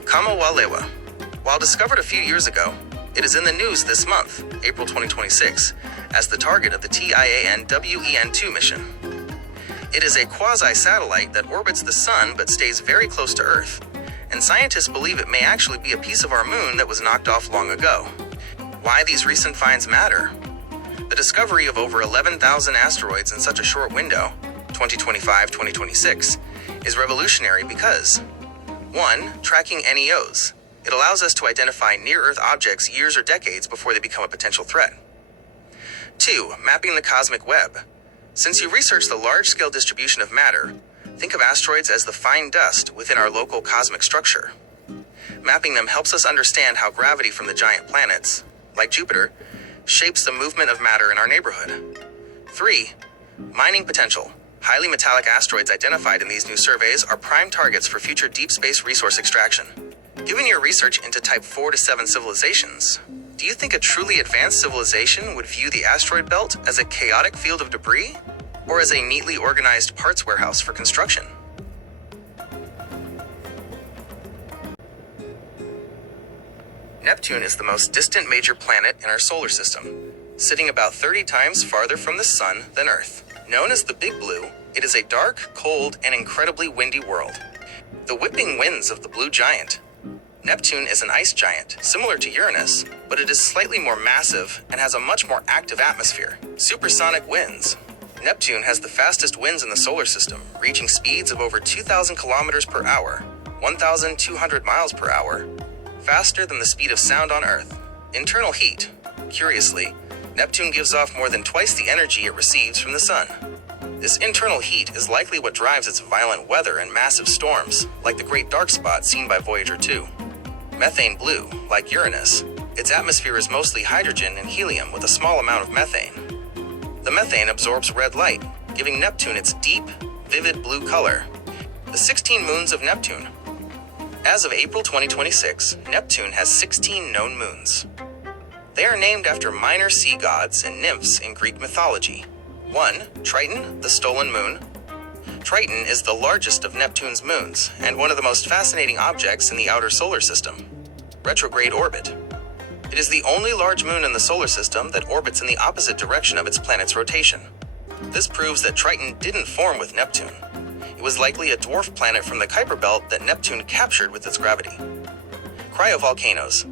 Kama-Walewa. While discovered a few years ago, it is in the news this month, April 2026, as the target of the TIAN-WEN-2 mission. It is a quasi-satellite that orbits the Sun but stays very close to Earth, and scientists believe it may actually be a piece of our moon that was knocked off long ago. Why these recent finds matter? The discovery of over 11,000 asteroids in such a short window, 2025-2026, is revolutionary because 1. Tracking NEOs. It allows us to identify near-Earth objects years or decades before they become a potential threat. 2. Mapping the cosmic web. Since you research the large-scale distribution of matter, think of asteroids as the fine dust within our local cosmic structure. Mapping them helps us understand how gravity from the giant planets, like Jupiter, shapes the movement of matter in our neighborhood. 3. Mining potential. Highly metallic asteroids identified in these new surveys are prime targets for future deep space resource extraction. Given your research into Type 4 to 7 civilizations, do you think a truly advanced civilization would view the asteroid belt as a chaotic field of debris, or as a neatly organized parts warehouse for construction? Neptune is the most distant major planet in our solar system, sitting about 30 times farther from the Sun than Earth. Known as the Big Blue, it is a dark, cold, and incredibly windy world. The whipping winds of the blue giant. Neptune is an ice giant, similar to Uranus, but it is slightly more massive and has a much more active atmosphere. Supersonic winds. Neptune has the fastest winds in the solar system, reaching speeds of over 2,000 kilometers per hour, 1,200 miles per hour, faster than the speed of sound on Earth. Internal heat. Curiously, Neptune gives off more than twice the energy it receives from the Sun. This internal heat is likely what drives its violent weather and massive storms, like the Great Dark Spot seen by Voyager 2. Methane blue, like Uranus, its atmosphere is mostly hydrogen and helium with a small amount of methane. The methane absorbs red light, giving Neptune its deep, vivid blue color. The 16 moons of Neptune. As of April 2026, Neptune has 16 known moons. They are named after minor sea gods and nymphs in Greek mythology. 1. Triton, the stolen moon. Triton is the largest of Neptune's moons and one of the most fascinating objects in the outer solar system. Retrograde orbit. It is the only large moon in the solar system that orbits in the opposite direction of its planet's rotation. This proves that Triton didn't form with Neptune. It was likely a dwarf planet from the Kuiper Belt that Neptune captured with its gravity. Cryovolcanoes.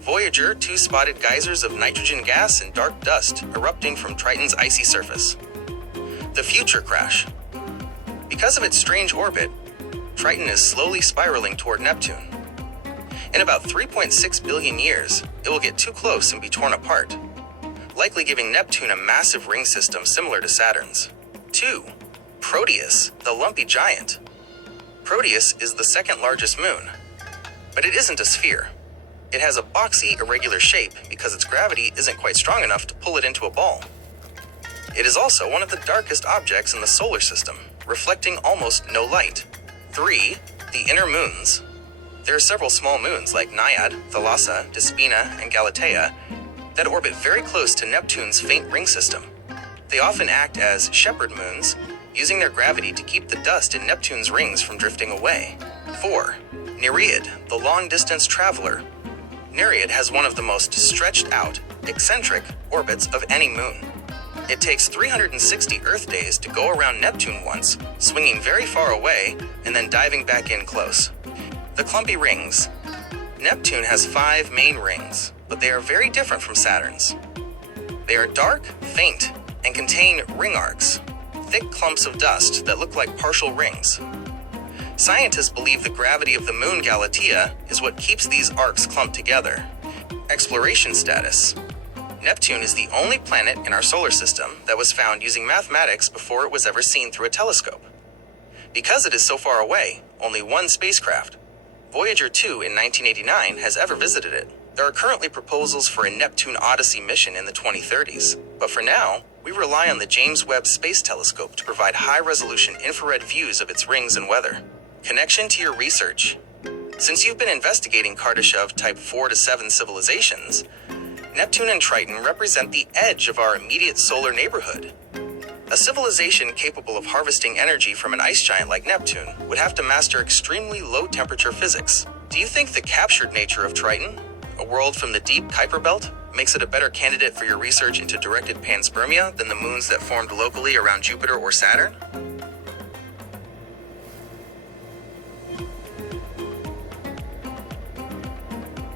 Voyager 2 spotted geysers of nitrogen gas and dark dust erupting from Triton's icy surface. The future crash. Because of its strange orbit, Triton is slowly spiraling toward Neptune. In about 3.6 billion years, it will get too close and be torn apart, likely giving Neptune a massive ring system similar to Saturn's. 2. Proteus, the lumpy giant. Proteus is the second largest moon, but it isn't a sphere. It has a boxy, irregular shape because its gravity isn't quite strong enough to pull it into a ball. It is also one of the darkest objects in the solar system, reflecting almost no light. 3. The inner moons. There are several small moons like Naiad, Thalassa, Despina, and Galatea that orbit very close to Neptune's faint ring system. They often act as shepherd moons, using their gravity to keep the dust in Neptune's rings from drifting away. 4. Nereid, the long-distance traveler. Nereid has one of the most stretched out, eccentric orbits of any moon. It takes 360 Earth days to go around Neptune once, swinging very far away and then diving back in close. The clumpy rings. Neptune has 5 main rings, but they are very different from Saturn's. They are dark, faint, and contain ring arcs, thick clumps of dust that look like partial rings. Scientists believe the gravity of the moon Galatea is what keeps these arcs clumped together. Exploration status. Neptune is the only planet in our solar system that was found using mathematics before it was ever seen through a telescope. Because it is so far away, only one spacecraft, Voyager 2 in 1989, has ever visited it. There are currently proposals for a Neptune Odyssey mission in the 2030s, but for now, we rely on the James Webb Space Telescope to provide high-resolution infrared views of its rings and weather. Connection to your research. Since you've been investigating Kardashev Type 4 to 7 civilizations, Neptune and Triton represent the edge of our immediate solar neighborhood. A civilization capable of harvesting energy from an ice giant like Neptune would have to master extremely low-temperature physics. Do you think the captured nature of Triton, a world from the deep Kuiper Belt, makes it a better candidate for your research into directed panspermia than the moons that formed locally around Jupiter or Saturn?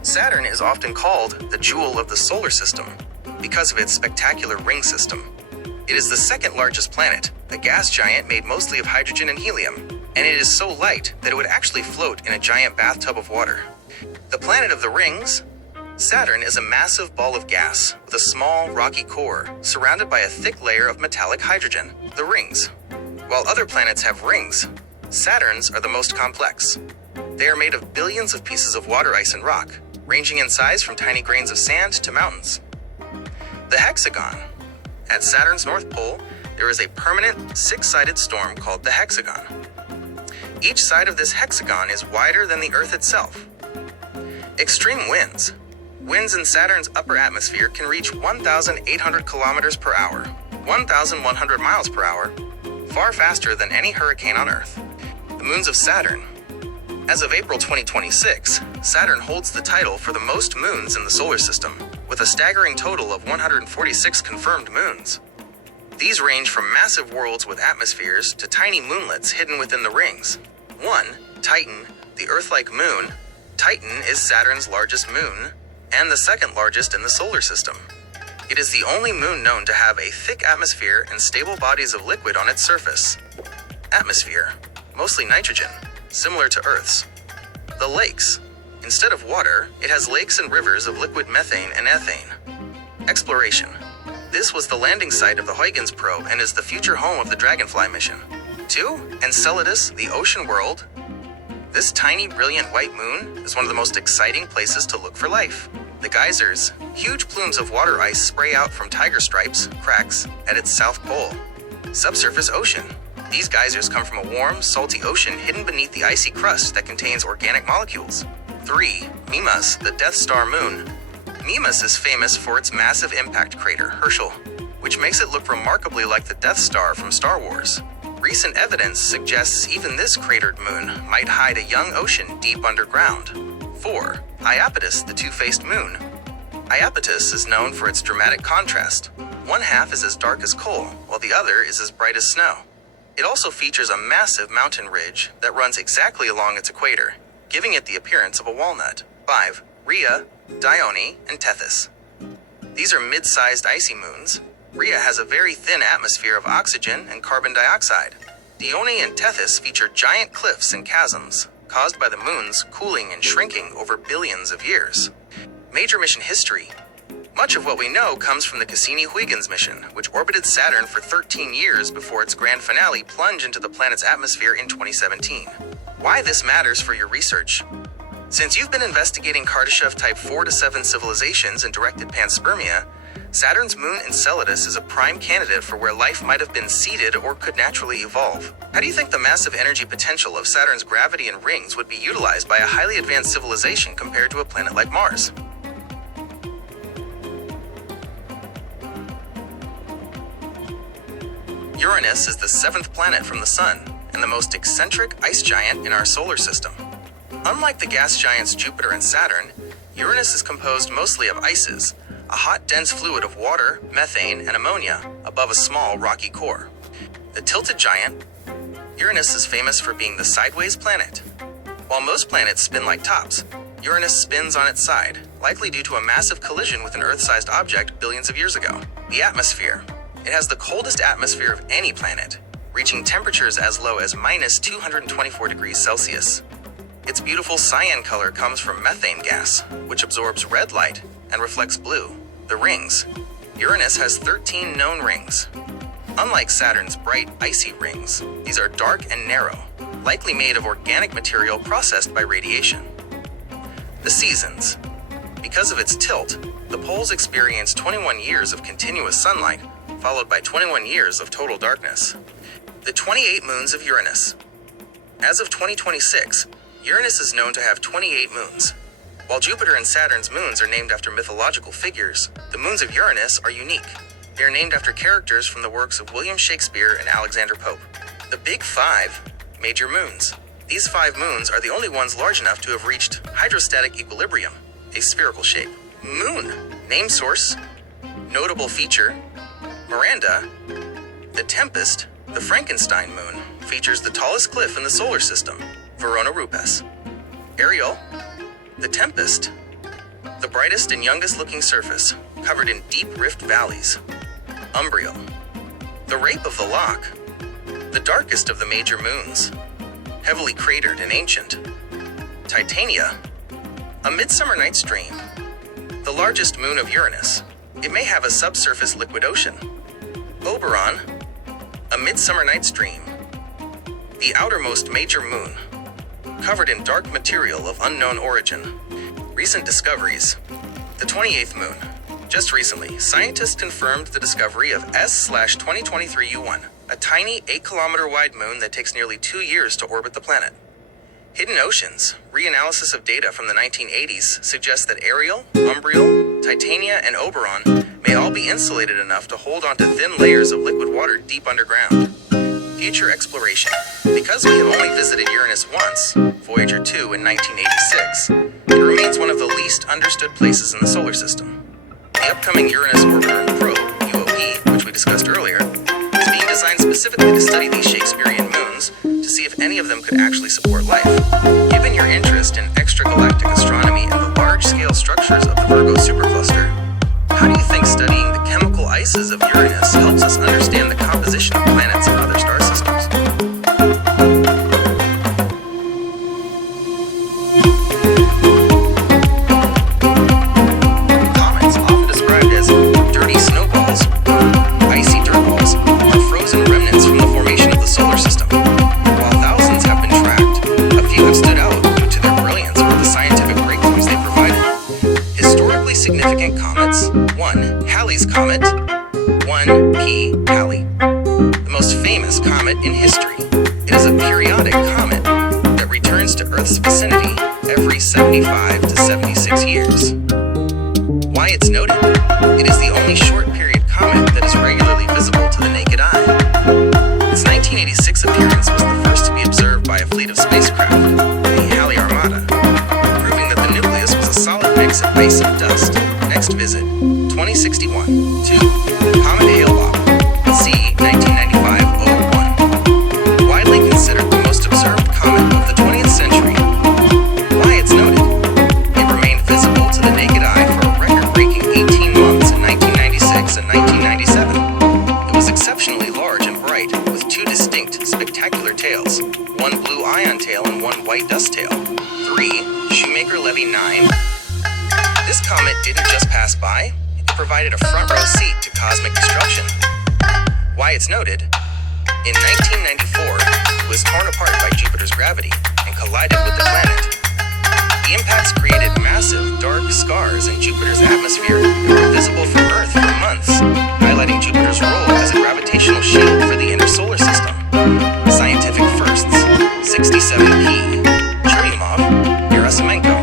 Saturn is often called the jewel of the solar system because of its spectacular ring system. It is the second largest planet, a gas giant made mostly of hydrogen and helium, and it is so light that it would actually float in a giant bathtub of water. The planet of the rings? Saturn is a massive ball of gas with a small, rocky core surrounded by a thick layer of metallic hydrogen, the rings. While other planets have rings, Saturn's are the most complex. They are made of billions of pieces of water ice and rock, ranging in size from tiny grains of sand to mountains. The hexagon. At Saturn's North Pole, there is a permanent 6-sided storm called the hexagon. Each side of this hexagon is wider than the Earth itself. Extreme winds. Winds in Saturn's upper atmosphere can reach 1,800 kilometers per hour, 1,100 miles per hour, far faster than any hurricane on Earth. The moons of Saturn. As of April 2026, Saturn holds the title for the most moons in the solar system, with a staggering total of 146 confirmed moons. These range from massive worlds with atmospheres to tiny moonlets hidden within the rings. 1. Titan, the Earth-like moon. Titan is Saturn's largest moon, and the second largest in the solar system. It is the only moon known to have a thick atmosphere and stable bodies of liquid on its surface. Atmosphere, mostly nitrogen, similar to Earth's. The lakes. Instead of water, it has lakes and rivers of liquid methane and ethane. Exploration. This was the landing site of the Huygens probe and is the future home of the Dragonfly mission. 2. Enceladus, the ocean world. This tiny, brilliant white moon is one of the most exciting places to look for life. The geysers, huge plumes of water ice spray out from tiger stripes, cracks, at its south pole. Subsurface ocean. These geysers come from a warm, salty ocean hidden beneath the icy crust that contains organic molecules. 3. Mimas, the Death Star moon. Mimas is famous for its massive impact crater, Herschel, which makes it look remarkably like the Death Star from Star Wars. Recent evidence suggests even this cratered moon might hide a young ocean deep underground. 4. Iapetus, the two-faced moon. Iapetus is known for its dramatic contrast. One half is as dark as coal, while the other is as bright as snow. It also features a massive mountain ridge that runs exactly along its equator, giving it the appearance of a walnut. 5. Rhea, Dione, and Tethys. These are mid-sized icy moons. Rhea has a very thin atmosphere of oxygen and carbon dioxide. Dione and Tethys feature giant cliffs and chasms, caused by the moons cooling and shrinking over billions of years. Major mission history. Much of what we know comes from the Cassini-Huygens mission, which orbited Saturn for 13 years before its grand finale plunged into the planet's atmosphere in 2017. Why this matters for your research. Since you've been investigating Kardashev Type 4 to 7 civilizations and directed panspermia, Saturn's moon Enceladus is a prime candidate for where life might have been seeded or could naturally evolve. How do you think the massive energy potential of Saturn's gravity and rings would be utilized by a highly advanced civilization compared to a planet like Mars? Uranus is the 7th planet from the Sun and the most eccentric ice giant in our solar system. Unlike the gas giants Jupiter and Saturn, Uranus is composed mostly of ices, a hot, dense fluid of water, methane, and ammonia above a small, rocky core. The tilted giant, Uranus is famous for being the sideways planet. While most planets spin like tops, Uranus spins on its side, likely due to a massive collision with an Earth-sized object billions of years ago. The atmosphere. It has the coldest atmosphere of any planet, reaching temperatures as low as minus 224 degrees Celsius. Its beautiful cyan color comes from methane gas, which absorbs red light and reflects blue. The rings. Uranus has 13 known rings. Unlike Saturn's bright, icy rings, these are dark and narrow, likely made of organic material processed by radiation. The seasons. Because of its tilt, the poles experience 21 years of continuous sunlight, followed by 21 years of total darkness. The 28 moons of Uranus. As of 2026, Uranus is known to have 28 moons. While Jupiter and Saturn's moons are named after mythological figures, the moons of Uranus are unique. They are named after characters from the works of William Shakespeare and Alexander Pope. The Big Five, major moons. These 5 moons are the only ones large enough to have reached hydrostatic equilibrium, a spherical shape. Moon, name source, notable feature, Miranda. The Tempest, the Frankenstein moon, features the tallest cliff in the solar system, Verona Rupes. Ariel, the Tempest, the brightest and youngest looking surface, covered in deep rift valleys. Umbriel, the Rape of the Lock, the darkest of the major moons, heavily cratered and ancient. Titania, a Midsummer Night's Dream, the largest moon of Uranus. It may have a subsurface liquid ocean. Oberon, a Midsummer Night's Dream, the outermost major moon, covered in dark material of unknown origin. Recent discoveries. The 28th moon. Just recently, scientists confirmed the discovery of S/2023U1, a tiny 8-kilometer wide moon that takes nearly 2 years to orbit the planet. Hidden oceans. Reanalysis of data from the 1980s suggests that Ariel, Umbriel, Titania, and Oberon may all be insulated enough to hold onto thin layers of liquid water deep underground. Future exploration. Because we have only visited Uranus once, Voyager 2 in 1986, it remains one of the least understood places in the solar system. The upcoming Uranus Orbiter and Probe, UOP, which we discussed earlier, is being designed specifically to study these Shakespearean moons to see if any of them could actually support life. Given your interest in extragalactic astronomy and the large-scale structures of the Virgo supercluster, how do you think studying the chemical ices of Uranus helps us understand the composition of planets and other star systems? Comets, often described as dirty snowballs or icy dirt balls, are frozen remnants from the formation of the solar system. While thousands have been tracked, a few have stood out due to their brilliance or the scientific breakthroughs they provided. Historically significant comets: 1. Halley's Comet, 1P Halley. The most famous comet in history. It is a periodic comet that returns to Earth's vicinity every 75 to 76 years. Why it's noted? It is the only short-period comet that is regularly visible to the naked eye. Its 1986 appearance was the first to be observed by a fleet of spacecraft, the Halley Armada, proving that the nucleus was a solid mix of ice and dust. Next visit, 2061. 2. Comet Hale-Bopp, C. 1995-01. Widely considered the most observed comet of the 20th century. Why it's noted? It remained visible to the naked eye for a record-breaking 18 months in 1996 and 1997. It was exceptionally large and bright, with two distinct, spectacular tails, one blue ion tail and one white dust tail. 3. Shoemaker-Levy 9. This comet didn't just pass by, it provided a front row seat to cosmic destruction. Why it's noted? In 1994, it was torn apart by Jupiter's gravity and collided with the planet. The impacts created massive, dark scars in Jupiter's atmosphere that were visible from Earth for months, highlighting Jupiter's role as a gravitational shield for the inner solar system. Scientific firsts: 67P, Churyumov, Gerasimenko.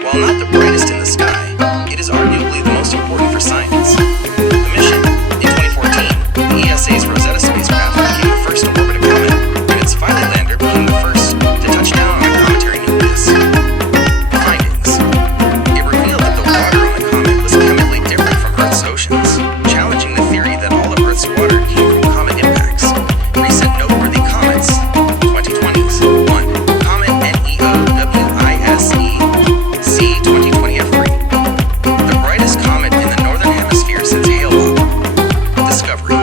While not the brightest in the sky, it is arguably the most important for science. The mission: in 2014, the ESA's Rosetta spacecraft became the first to orbit a comet, and its Philae lander became the first to touch down on a cometary nucleus. Findings: it revealed that the water on the comet was chemically different from Earth's oceans, challenging the theory that all of Earth's water came from comet impacts. Recent noteworthy comets: 2020s. 1. Comet NEOWISE C2020F3, the brightest comet in the northern hemisphere since Hale-Bopp. Discovery,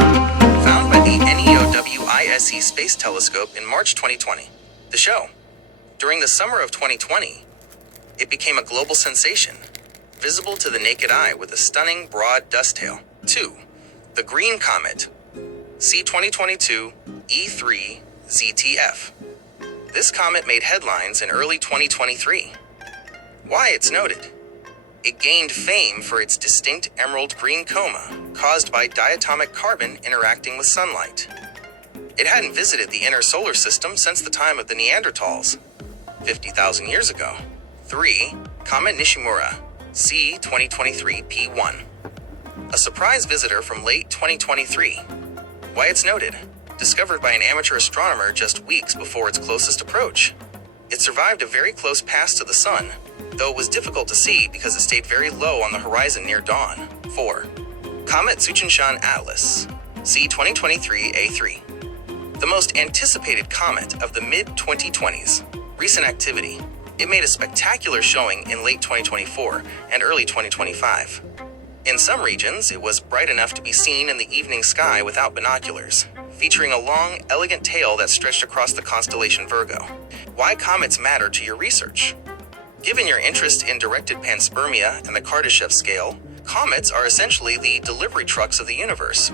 found by the NEOWISE Space Telescope in March 2020. The show. During the summer of 2020, it became a global sensation, visible to the naked eye with a stunning broad dust tail. 2. The Green Comet, C2022 E3 ZTF. This comet made headlines in early 2023. Why it's noted? It gained fame for its distinct emerald green coma caused by diatomic carbon interacting with sunlight. It hadn't visited the inner solar system since the time of the Neanderthals, 50,000 years ago. 3. Comet Nishimura, C2023P1. A surprise visitor from late 2023. Why it's noted? Discovered by an amateur astronomer just weeks before its closest approach. It survived a very close pass to the sun, though it was difficult to see because it stayed very low on the horizon near dawn. 4. Comet Tsuchinshan Atlas, C2023A3. The most anticipated comet of the mid-2020s. Recent activity. It made a spectacular showing in late 2024 and early 2025. In some regions, it was bright enough to be seen in the evening sky without binoculars, featuring a long, elegant tail that stretched across the constellation Virgo. Why comets matter to your research? Given your interest in directed panspermia and the Kardashev scale, comets are essentially the delivery trucks of the universe.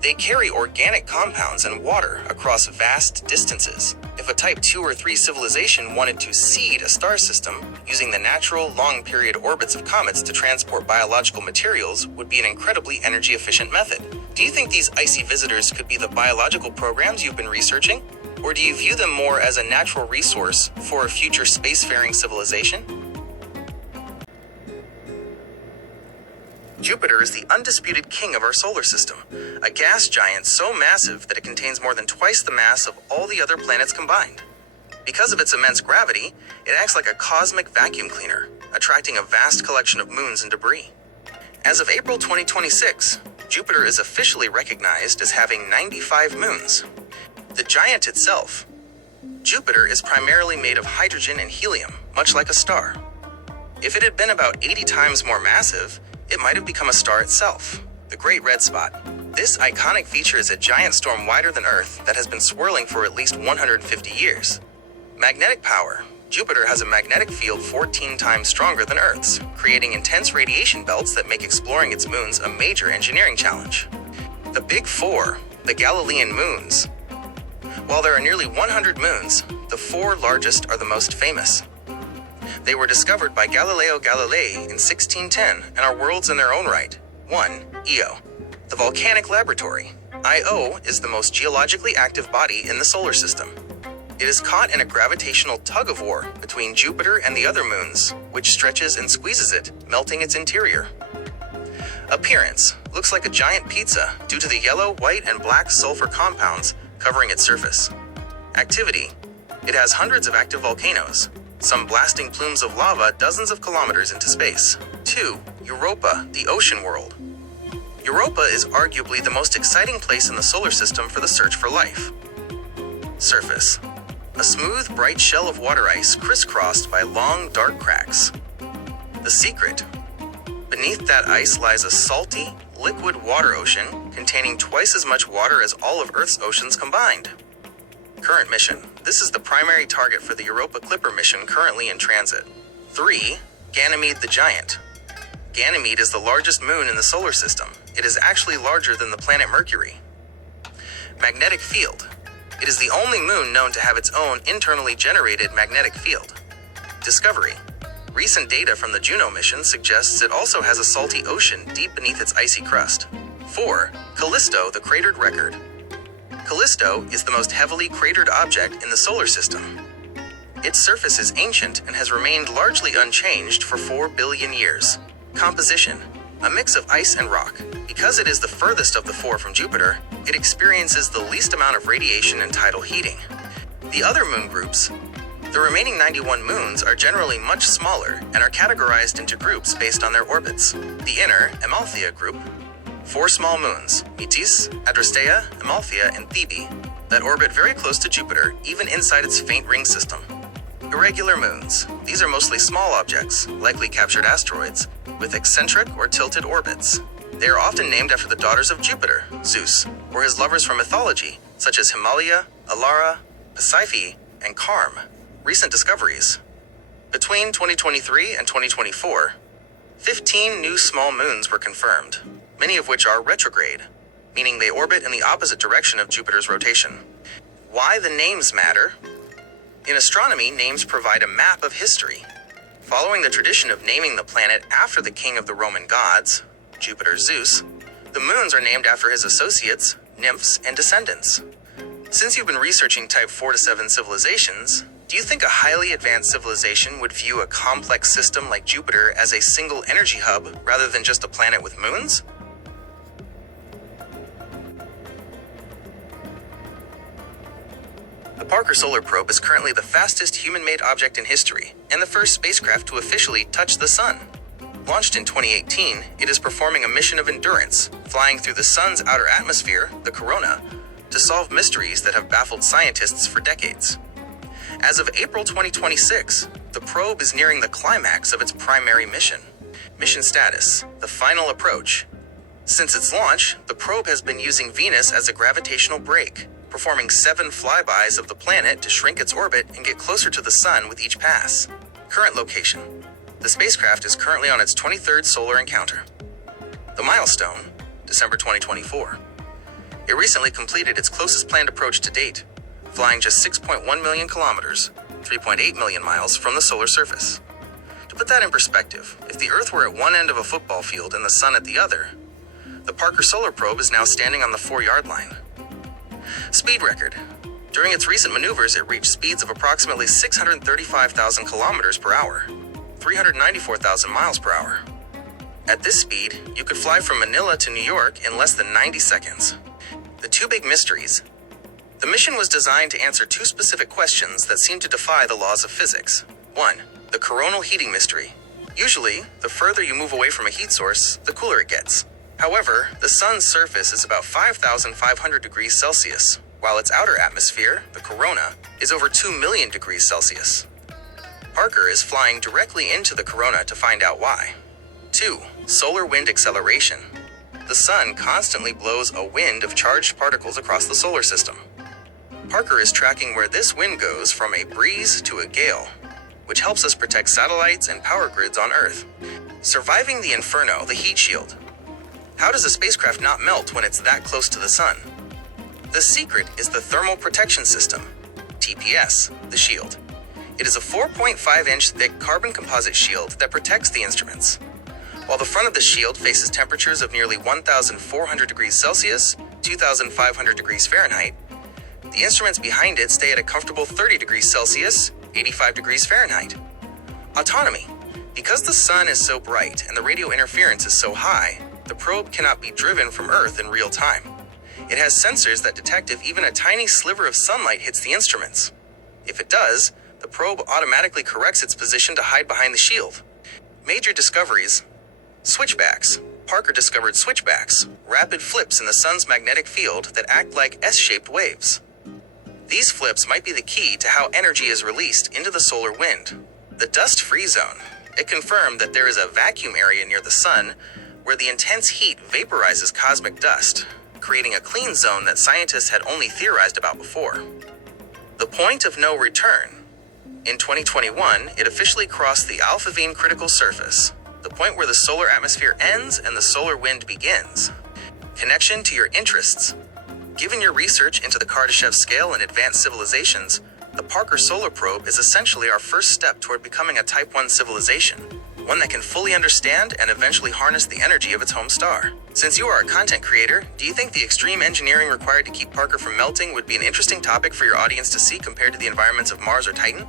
They carry organic compounds and water across vast distances. If a Type 2 or 3 civilization wanted to seed a star system, using the natural, long-period orbits of comets to transport biological materials would be an incredibly energy-efficient method. Do you think these icy visitors could be the biological programs you've been researching? Or do you view them more as a natural resource for a future spacefaring civilization? Jupiter is the undisputed king of our solar system, a gas giant so massive that it contains more than twice the mass of all the other planets combined. Because of its immense gravity, it acts like a cosmic vacuum cleaner, attracting a vast collection of moons and debris. As of April 2026, Jupiter is officially recognized as having 95 moons. The giant itself, Jupiter, is primarily made of hydrogen and helium, much like a star. If it had been about 80 times more massive, it might have become a star itself, the Great Red Spot. This iconic feature is a giant storm wider than Earth that has been swirling for at least 150 years. Magnetic power. Jupiter has a magnetic field 14 times stronger than Earth's, creating intense radiation belts that make exploring its moons a major engineering challenge. The Big Four, the Galilean moons. While there are nearly 100 moons, the four largest are the most famous. They were discovered by Galileo Galilei in 1610 and are worlds in their own right. 1. Io, the volcanic laboratory. Io is the most geologically active body in the solar system. It is caught in a gravitational tug-of-war between Jupiter and the other moons, which stretches and squeezes it, melting its interior. Appearance: looks like a giant pizza due to the yellow, white, and black sulfur compounds covering its surface. Activity: it has hundreds of active volcanoes, some blasting plumes of lava dozens of kilometers into space. 2. Europa, the ocean world. Europa is arguably the most exciting place in the solar system for the search for life. Surface: a smooth, bright shell of water ice crisscrossed by long, dark cracks. The secret: beneath that ice lies a salty, liquid water ocean containing twice as much water as all of Earth's oceans combined. Current mission: this is the primary target for the Europa Clipper mission currently in transit. 3. Ganymede the Giant. Ganymede is the largest moon in the solar system. It is actually larger than the planet Mercury. Magnetic field. It is the only moon known to have its own internally generated magnetic field. Discovery. Recent data from the Juno mission suggests it also has a salty ocean deep beneath its icy crust. 4. Callisto, the cratered record. Callisto is the most heavily cratered object in the solar system. Its surface is ancient and has remained largely unchanged for 4 billion years. Composition: a mix of ice and rock. Because it is the furthest of the four from Jupiter, it experiences the least amount of radiation and tidal heating. The other moon groups. The remaining 91 moons are generally much smaller and are categorized into groups based on their orbits. The inner, Amalthea group. 4 small moons, Metis, Adrastea, Amalthea, and Thebe, that orbit very close to Jupiter, even inside its faint ring system. Irregular moons. These are mostly small objects, likely captured asteroids, with eccentric or tilted orbits. They are often named after the daughters of Jupiter, Zeus, or his lovers from mythology, such as Himalaya, Alara, Pasiphae, and Karm. Recent discoveries. Between 2023 and 2024, 15 new small moons were confirmed, many of which are retrograde, meaning they orbit in the opposite direction of Jupiter's rotation. Why the names matter? In astronomy, names provide a map of history. Following the tradition of naming the planet after the king of the Roman gods, Jupiter Zeus, the moons are named after his associates, nymphs, and descendants. Since you've been researching Type 4 to 7 civilizations, do you think a highly advanced civilization would view a complex system like Jupiter as a single energy hub rather than just a planet with moons? The Parker Solar Probe is currently the fastest human-made object in history and the first spacecraft to officially touch the Sun. Launched in 2018, it is performing a mission of endurance, flying through the Sun's outer atmosphere, the corona, to solve mysteries that have baffled scientists for decades. As of April 2026, the probe is nearing the climax of its primary mission. Mission status: the final approach. Since its launch, the probe has been using Venus as a gravitational brake, performing 7 flybys of the planet to shrink its orbit and get closer to the Sun with each pass. Current location: the spacecraft is currently on its 23rd solar encounter. The milestone: December 2024. It recently completed its closest planned approach to date, flying just 6.1 million kilometers, 3.8 million miles from the solar surface. To put that in perspective, if the Earth were at one end of a football field and the Sun at the other, the Parker Solar Probe is now standing on the 4-yard line. Speed record. During its recent maneuvers, it reached speeds of approximately 635,000 kilometers per hour, 394,000 miles per hour. At this speed, you could fly from Manila to New York in less than 90 seconds. The two big mysteries. The mission was designed to answer two specific questions that seem to defy the laws of physics. 1. The coronal heating mystery. Usually, the further you move away from a heat source, the cooler it gets. However, the sun's surface is about 5,500 degrees Celsius, while its outer atmosphere, the corona, is over 2 million degrees Celsius. Parker is flying directly into the corona to find out why. 2. Solar wind acceleration. The sun constantly blows a wind of charged particles across the solar system. Parker is tracking where this wind goes from a breeze to a gale, which helps us protect satellites and power grids on Earth. Surviving the inferno, the heat shield. How does a spacecraft not melt when it's that close to the sun? The secret is the Thermal Protection System, TPS, the shield. It is a 4.5-inch thick carbon composite shield that protects the instruments. While the front of the shield faces temperatures of nearly 1,400 degrees Celsius, 2,500 degrees Fahrenheit, the instruments behind it stay at a comfortable 30 degrees Celsius, 85 degrees Fahrenheit. Autonomy. Because the sun is so bright and the radio interference is so high, the probe cannot be driven from Earth in real time. It has sensors that detect if even a tiny sliver of sunlight hits the instruments. If it does, the probe automatically corrects its position to hide behind the shield. Major discoveries. Switchbacks. Parker discovered switchbacks, rapid flips in the sun's magnetic field that act like S-shaped waves. These flips might be the key to how energy is released into the solar wind. The dust-free zone. It confirmed that there is a vacuum area near the sun where the intense heat vaporizes cosmic dust, creating a clean zone that scientists had only theorized about before. The point of no return. In 2021, it officially crossed the Alphavine critical surface, the point where the solar atmosphere ends and the solar wind begins. Connection to your interests. Given your research into the Kardashev scale and advanced civilizations, the Parker Solar Probe is essentially our first step toward becoming a Type 1 civilization, one that can fully understand and eventually harness the energy of its home star. Since you are a content creator, do you think the extreme engineering required to keep Parker from melting would be an interesting topic for your audience to see compared to the environments of Mars or Titan?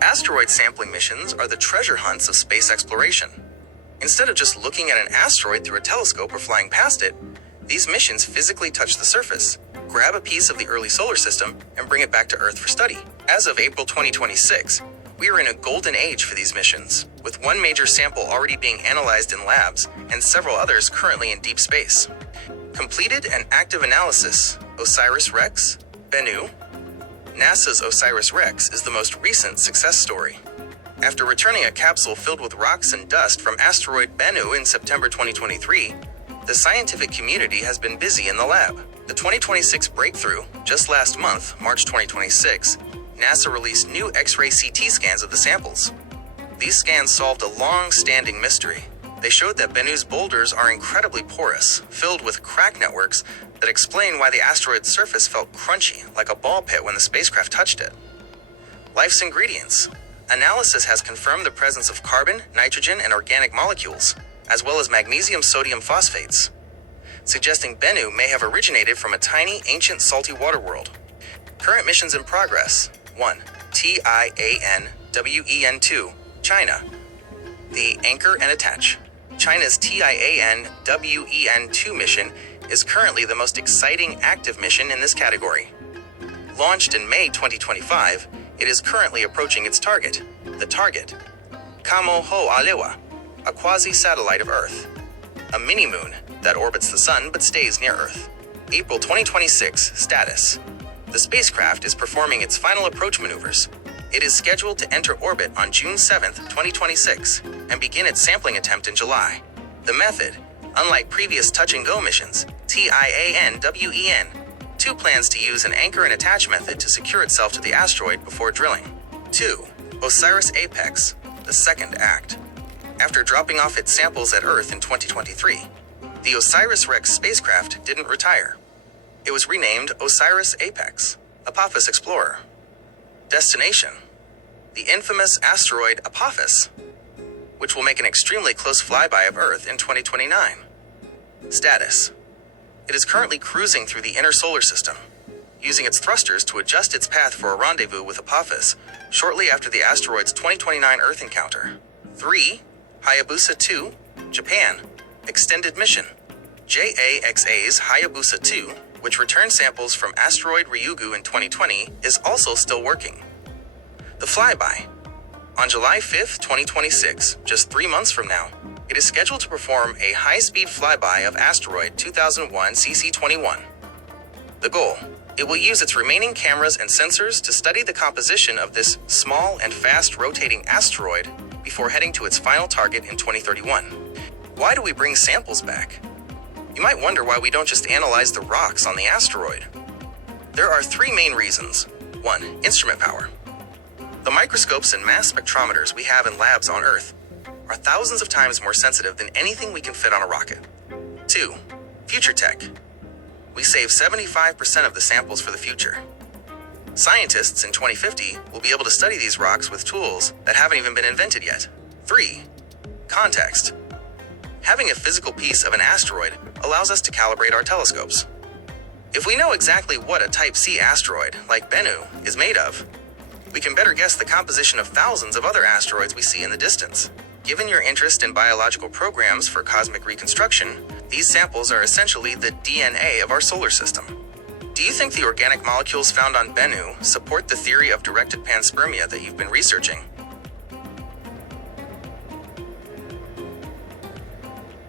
Asteroid sampling missions are the treasure hunts of space exploration. Instead of just looking at an asteroid through a telescope or flying past it, these missions physically touch the surface, grab a piece of the early solar system, and bring it back to Earth for study. As of April 2026, we are in a golden age for these missions, with one major sample already being analyzed in labs and several others currently in deep space. Completed and active analysis, OSIRIS-REx, Bennu. NASA's OSIRIS-REx is the most recent success story. After returning a capsule filled with rocks and dust from asteroid Bennu in September 2023, the scientific community has been busy in the lab. The 2026 breakthrough, just last month, March 2026, NASA released new X-ray CT scans of the samples. These scans solved a long-standing mystery. They showed that Bennu's boulders are incredibly porous, filled with crack networks that explain why the asteroid's surface felt crunchy, like a ball pit when the spacecraft touched it. Life's ingredients. Analysis has confirmed the presence of carbon, nitrogen, and organic molecules, as well as magnesium-sodium phosphates, suggesting Bennu may have originated from a tiny, ancient salty water world. Current missions in progress. 1. TIAN-WEN-2, China. The Anchor and Attach. China's TIAN-WEN-2 mission is currently the most exciting active mission in this category. Launched in May 2025, it is currently approaching its target. The target, Kamo Ho Alewa, a quasi-satellite of Earth, a mini-moon that orbits the sun but stays near Earth. April 2026 status. The spacecraft is performing its final approach maneuvers. It is scheduled to enter orbit on June 7, 2026, and begin its sampling attempt in July. The method, unlike previous touch-and-go missions, TIAN-WEN-2 plans to use an anchor and attach method to secure itself to the asteroid before drilling. 2. OSIRIS-APEX, the second act. After dropping off its samples at Earth in 2023, the OSIRIS-REx spacecraft didn't retire. It was renamed OSIRIS-APEX, Apophis Explorer. Destination: the infamous asteroid Apophis, which will make an extremely close flyby of Earth in 2029. Status: it is currently cruising through the inner solar system, using its thrusters to adjust its path for a rendezvous with Apophis shortly after the asteroid's 2029 Earth encounter. 3. Hayabusa 2, Japan, extended mission. JAXA's Hayabusa 2, which returned samples from asteroid Ryugu in 2020, is also still working. The flyby. On July 5, 2026, just 3 months from now, it is scheduled to perform a high-speed flyby of asteroid 2001 CC21. The goal: it will use its remaining cameras and sensors to study the composition of this small and fast-rotating asteroid before heading to its final target in 2031. Why do we bring samples back? You might wonder why we don't just analyze the rocks on the asteroid. There are 3 main reasons. 1. Instrument power. The microscopes and mass spectrometers we have in labs on Earth are thousands of times more sensitive than anything we can fit on a rocket. 2. Future tech. We save 75% of the samples for the future. Scientists in 2050 will be able to study these rocks with tools that haven't even been invented yet. 3. Context. Having a physical piece of an asteroid allows us to calibrate our telescopes. If we know exactly what a Type C asteroid, like Bennu, is made of, we can better guess the composition of thousands of other asteroids we see in the distance. Given your interest in biological programs for cosmic reconstruction, these samples are essentially the DNA of our solar system. Do you think the organic molecules found on Bennu support the theory of directed panspermia that you've been researching?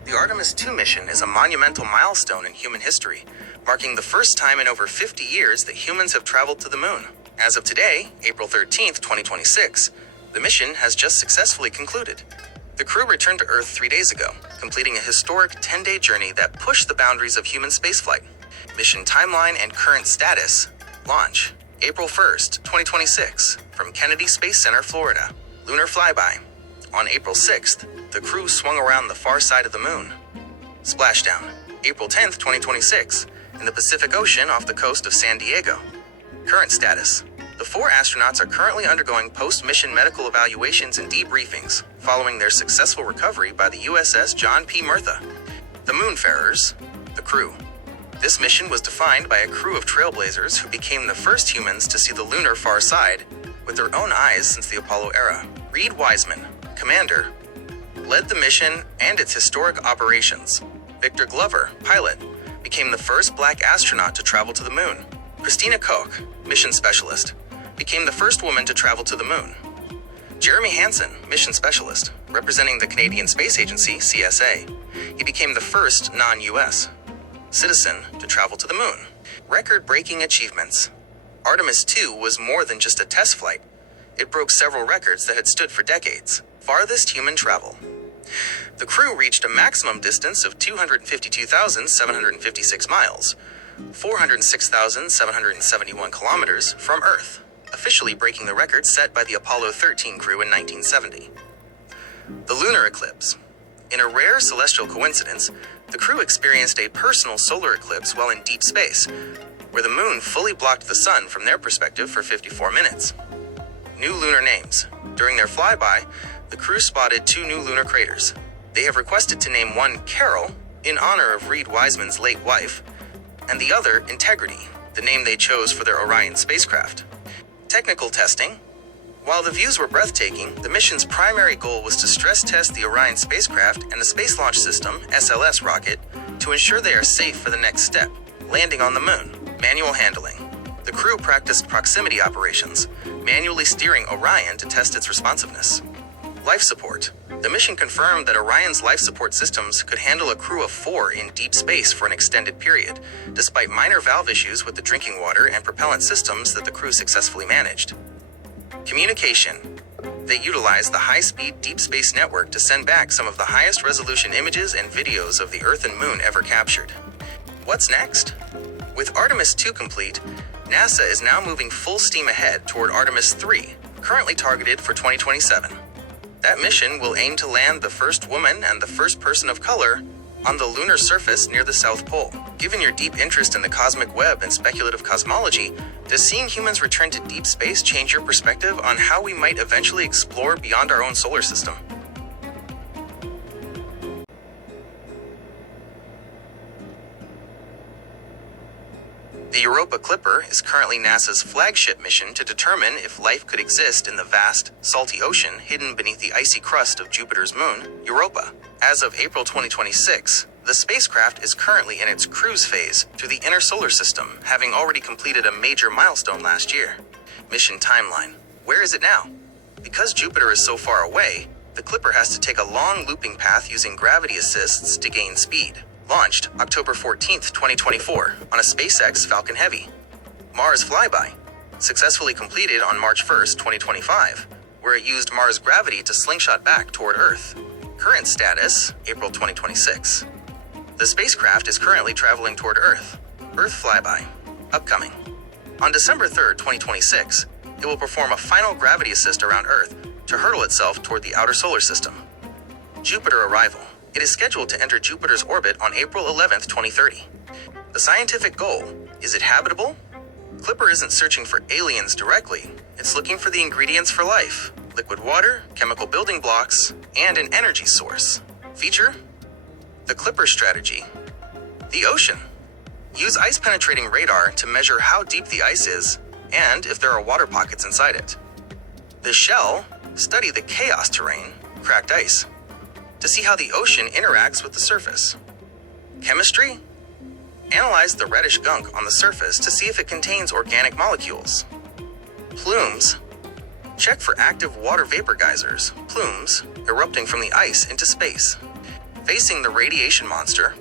The Artemis II mission is a monumental milestone in human history, marking the first time in over 50 years that humans have traveled to the moon. As of today, April 13, 2026, the mission has just successfully concluded. The crew returned to Earth 3 days ago, completing a historic 10-day journey that pushed the boundaries of human spaceflight. Mission timeline and current status: launch, April 1st, 2026, from Kennedy Space Center, Florida. Lunar flyby. On April 6th, the crew swung around the far side of the moon. Splashdown, April 10th, 2026, in the Pacific Ocean off the coast of San Diego. Current status: the 4 astronauts are currently undergoing post-mission medical evaluations and debriefings following their successful recovery by the USS John P. Murtha. The Moonfarers, the crew. This mission was defined by a crew of trailblazers who became the first humans to see the lunar far side with their own eyes since the Apollo era. Reed Wiseman, commander, led the mission and its historic operations. Victor Glover, pilot, became the first black astronaut to travel to the moon. Christina Koch, mission specialist, became the first woman to travel to the moon. Jeremy Hansen, mission specialist, representing the Canadian Space Agency, CSA. He became the first non-US citizen to travel to the moon. Record-breaking achievements. Artemis II was more than just a test flight. It broke several records that had stood for decades. Farthest human travel. The crew reached a maximum distance of 252,756 miles, 406,771 kilometers from Earth, officially breaking the record set by the Apollo 13 crew in 1970. The lunar eclipse. In a rare celestial coincidence, the crew experienced a personal solar eclipse while in deep space, where the moon fully blocked the sun from their perspective for 54 minutes. New lunar names. During their flyby, the crew spotted 2 new lunar craters. They have requested to name one Carol, in honor of Reed Wiseman's late wife, and the other Integrity, the name they chose for their Orion spacecraft. Technical testing. While the views were breathtaking, the mission's primary goal was to stress test the Orion spacecraft and the Space Launch System, SLS rocket, to ensure they are safe for the next step, landing on the moon. Manual handling. The crew practiced proximity operations, manually steering Orion to test its responsiveness. Life support. The mission confirmed that Orion's life support systems could handle a crew of 4 in deep space for an extended period, despite minor valve issues with the drinking water and propellant systems that the crew successfully managed. Communication. They utilized the high-speed deep space network to send back some of the highest resolution images and videos of the Earth and Moon ever captured. What's next? With Artemis II complete, NASA is now moving full steam ahead toward Artemis III, currently targeted for 2027. That mission will aim to land the first woman and the first person of color on the lunar surface near the South Pole. Given your deep interest in the cosmic web and speculative cosmology, does seeing humans return to deep space change your perspective on how we might eventually explore beyond our own solar system? The The Europa Clipper is currently NASA's flagship mission to determine if life could exist in the vast, salty ocean hidden beneath the icy crust of Jupiter's moon, Europa. As of April 2026, the spacecraft is currently in its cruise phase through the inner solar system, having already completed a major milestone last year. Mission timeline. Where is it now? Because Jupiter is so far away, the Clipper has to take a long looping path using gravity assists to gain speed. Launched October 14, 2024, on a SpaceX Falcon Heavy. Mars flyby. Successfully completed on March 1, 2025, where it used Mars gravity to slingshot back toward Earth. Current status, April 2026. The spacecraft is currently traveling toward Earth. Earth flyby. Upcoming. On December 3, 2026, it will perform a final gravity assist around Earth to hurtle itself toward the outer solar system. Jupiter arrival. It is scheduled to enter Jupiter's orbit on April 11, 2030. The scientific goal, is it habitable? Clipper isn't searching for aliens directly, it's looking for the ingredients for life: liquid water, chemical building blocks, and an energy source. Feature? The Clipper strategy. The ocean. Use ice-penetrating radar to measure how deep the ice is and if there are water pockets inside it. The shell. Study the chaos terrain, cracked ice, to see how the ocean interacts with the surface. Chemistry? Analyze the reddish gunk on the surface to see if it contains organic molecules. Plumes? Check for active water vapor geysers, plumes, erupting from the ice into space. Facing the radiation monster.